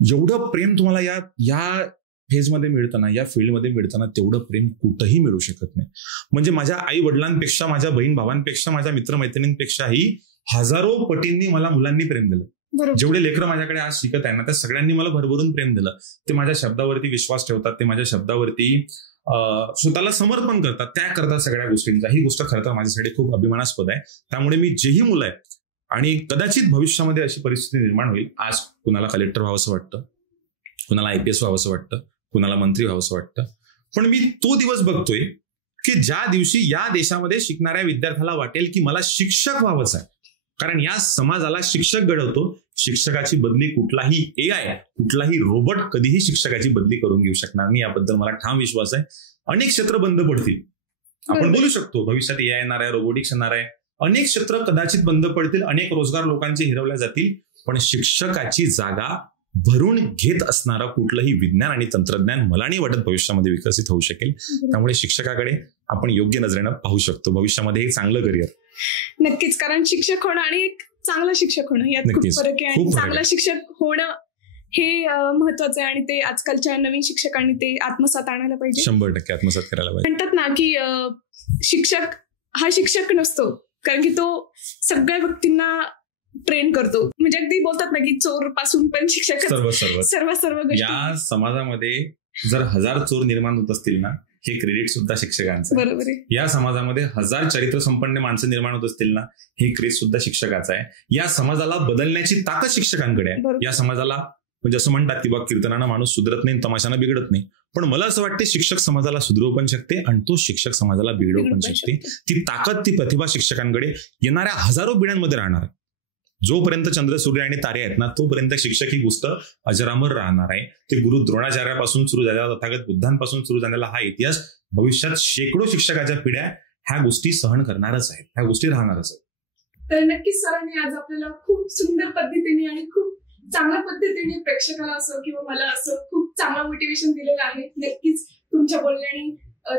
जेवढं प्रेम तुम्हाला या फेजमध्ये मिळतं ना, या फील्डमध्ये मिळतं ना, तेवढं प्रेम कुठंही मिळू शकत नाही. म्हणजे माझ्या आई वडिलांपेक्षा, माझ्या बहीण भावांपेक्षा, माझ्या मित्रमैत्रिणींपेक्षाही हजारो पटींनी मला मुलांनी प्रेम दिलं. जेवढे लेकरं माझ्याकडे आज शिकत आहे ना, त्या सगळ्यांनी मला भरभरून प्रेम दिलं. ते माझ्या शब्दावरती विश्वास ठेवतात, ते माझ्या शब्दावरती स्वतःला समर्पण करतात, त्या करतात सगळ्या गोष्टींचा. ही गोष्ट खरं तर माझ्यासाठी खूप अभिमानास्पद आहे. त्यामुळे मी जेही मुलं आहेत, आणि कदाचित भविष्यामध्ये अशी परिस्थिती निर्माण होईल, आज कुणाला कलेक्टर व्हावंसं वाटतं, कुणाला IPS व्हावंसं वाटतं, कुणाला मंत्री व्हावंसं वाटतं, पण मी तो दिवस बघतोय की ज्या दिवशी या देशामध्ये शिकणाऱ्या विद्यार्थ्याला वाटेल की मला शिक्षक व्हावंच आहे. कारण या समाजाला शिक्षक घडवतो. शिक्षकाची बदली कुठलाही AI, कुठलाही रोबोट कधीही शिक्षकाची बदली करून घेऊ शकणार नाही. याबद्दल मला ठाम विश्वास आहे. अनेक क्षेत्र बंद पडतील, आपण बोलू शकतो भविष्यात AI येणार आहे, रोबोटिक्स येणार आहे, अनेक क्षेत्र कदाचित बंद पडतील, अनेक रोजगार लोकांचे हिरवल्या जातील, पण शिक्षकाची जागा भरून घेत असणारं कुठलंही विज्ञान आणि तंत्रज्ञान मला नाही वाटत भविष्यामध्ये विकसित होऊ शकेल. त्यामुळे शिक्षकाकडे आपण योग्य नजरेनं पाहू शकतो. भविष्यामध्ये एक चांगलं करिअर. नक्कीच, कारण शिक्षक होणं आणि एक चांगला शिक्षक होणं यात खूप फरक आहे. आणि चांगला शिक्षक होणं हे महत्वाचं आहे, आणि ते आजकालच्या नवीन शिक्षकांनी ते आत्मसात आणायला पाहिजे. 100% आत्मसात करायला पाहिजे. म्हणतात ना की शिक्षक हा शिक्षक नसतो, कारण की तो सगळ्या व्यक्तींना ट्रेन करतो. म्हणजे अगदी बोलतात ना की चोर पासून पण शिक्षक सर्व गोष्टी. या समाजामध्ये जर 1000 चोर निर्माण होत असतील ना, हे क्रेडिट सुद्धा शिक्षकांचं. बरोबर आहे. या समाजामध्ये 1000 चरित्र संपन्न माणसं निर्माण होत असतील ना, हे क्रेडिट सुद्धा शिक्षकाचं आहे. या समाजाला बदलण्याची ताकद शिक्षकांकडे आहे. या समाजाला म्हणजे असं म्हणतात की बा कीर्तनानं माणूस सुधरत नाही, तमाशानं बिघडत नाही, पण मला असं वाटतं शिक्षक समाजाला सुधरवू पण शकते आणि तो शिक्षक समाजाला बिघडवू पण शकते. ती ताकद, ती प्रतिभा शिक्षकांकडे येणाऱ्या हजारो पिढ्यांमध्ये राहणार. जोपर्यंत चंद्र, सूर्य आणि तारे आहेत ना, तोपर्यंत शिक्षक ही गोष्ट अजरामर राहणार आहे. ते गुरु द्रोणाचार्यापासून सुरू झालेला, तथागत बुद्धांपासून सुरू झालेला हा इतिहास भविष्यात शेकडो शिक्षकाच्या पिढ्या ह्या गोष्टी सहन करणारच आहेत, ह्या गोष्टी राहणारच आहेत. तर नक्कीच सरांनी आज आपल्याला खूप सुंदर पद्धतीने आणि खूप चांगल्या पद्धतीने प्रेक्षकाला असं किंवा मला असं खूप चांगलं मोटिवेशन दिलेलं आहे. नक्कीच तुमच्या बोलण्याने,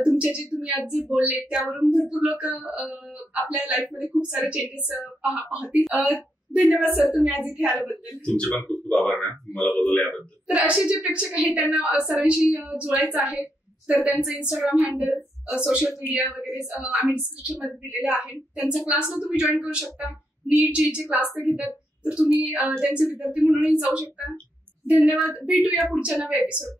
तुमचे जे तुम्ही आज जे बोलले त्यावरून भरपूर लोक आपल्या लाईफमध्ये खूप सारे चेंजेस पाहतील. धन्यवाद सर, तुम्ही आज इथे आल्याबद्दल. तुमचे पण खूप खूप आभार मला बोलवल्याबद्दल. तर असे जे प्रेक्षक आहेत त्यांना सरांशी जोडायचं आहे, तर त्यांचं Instagram हँडल, सोशल मीडिया वगैरे आम्ही डिस्क्रिप्शन मध्ये दिलेले आहे. त्यांच्या क्लासला तुम्ही जॉईन करू शकता. नीट JEE क्लास ते घेतात, तर तुम्ही त्यांचे विद्यार्थी म्हणूनही जाऊ शकता. धन्यवाद. भेटूया पुढच्या नव्या एपिसोड.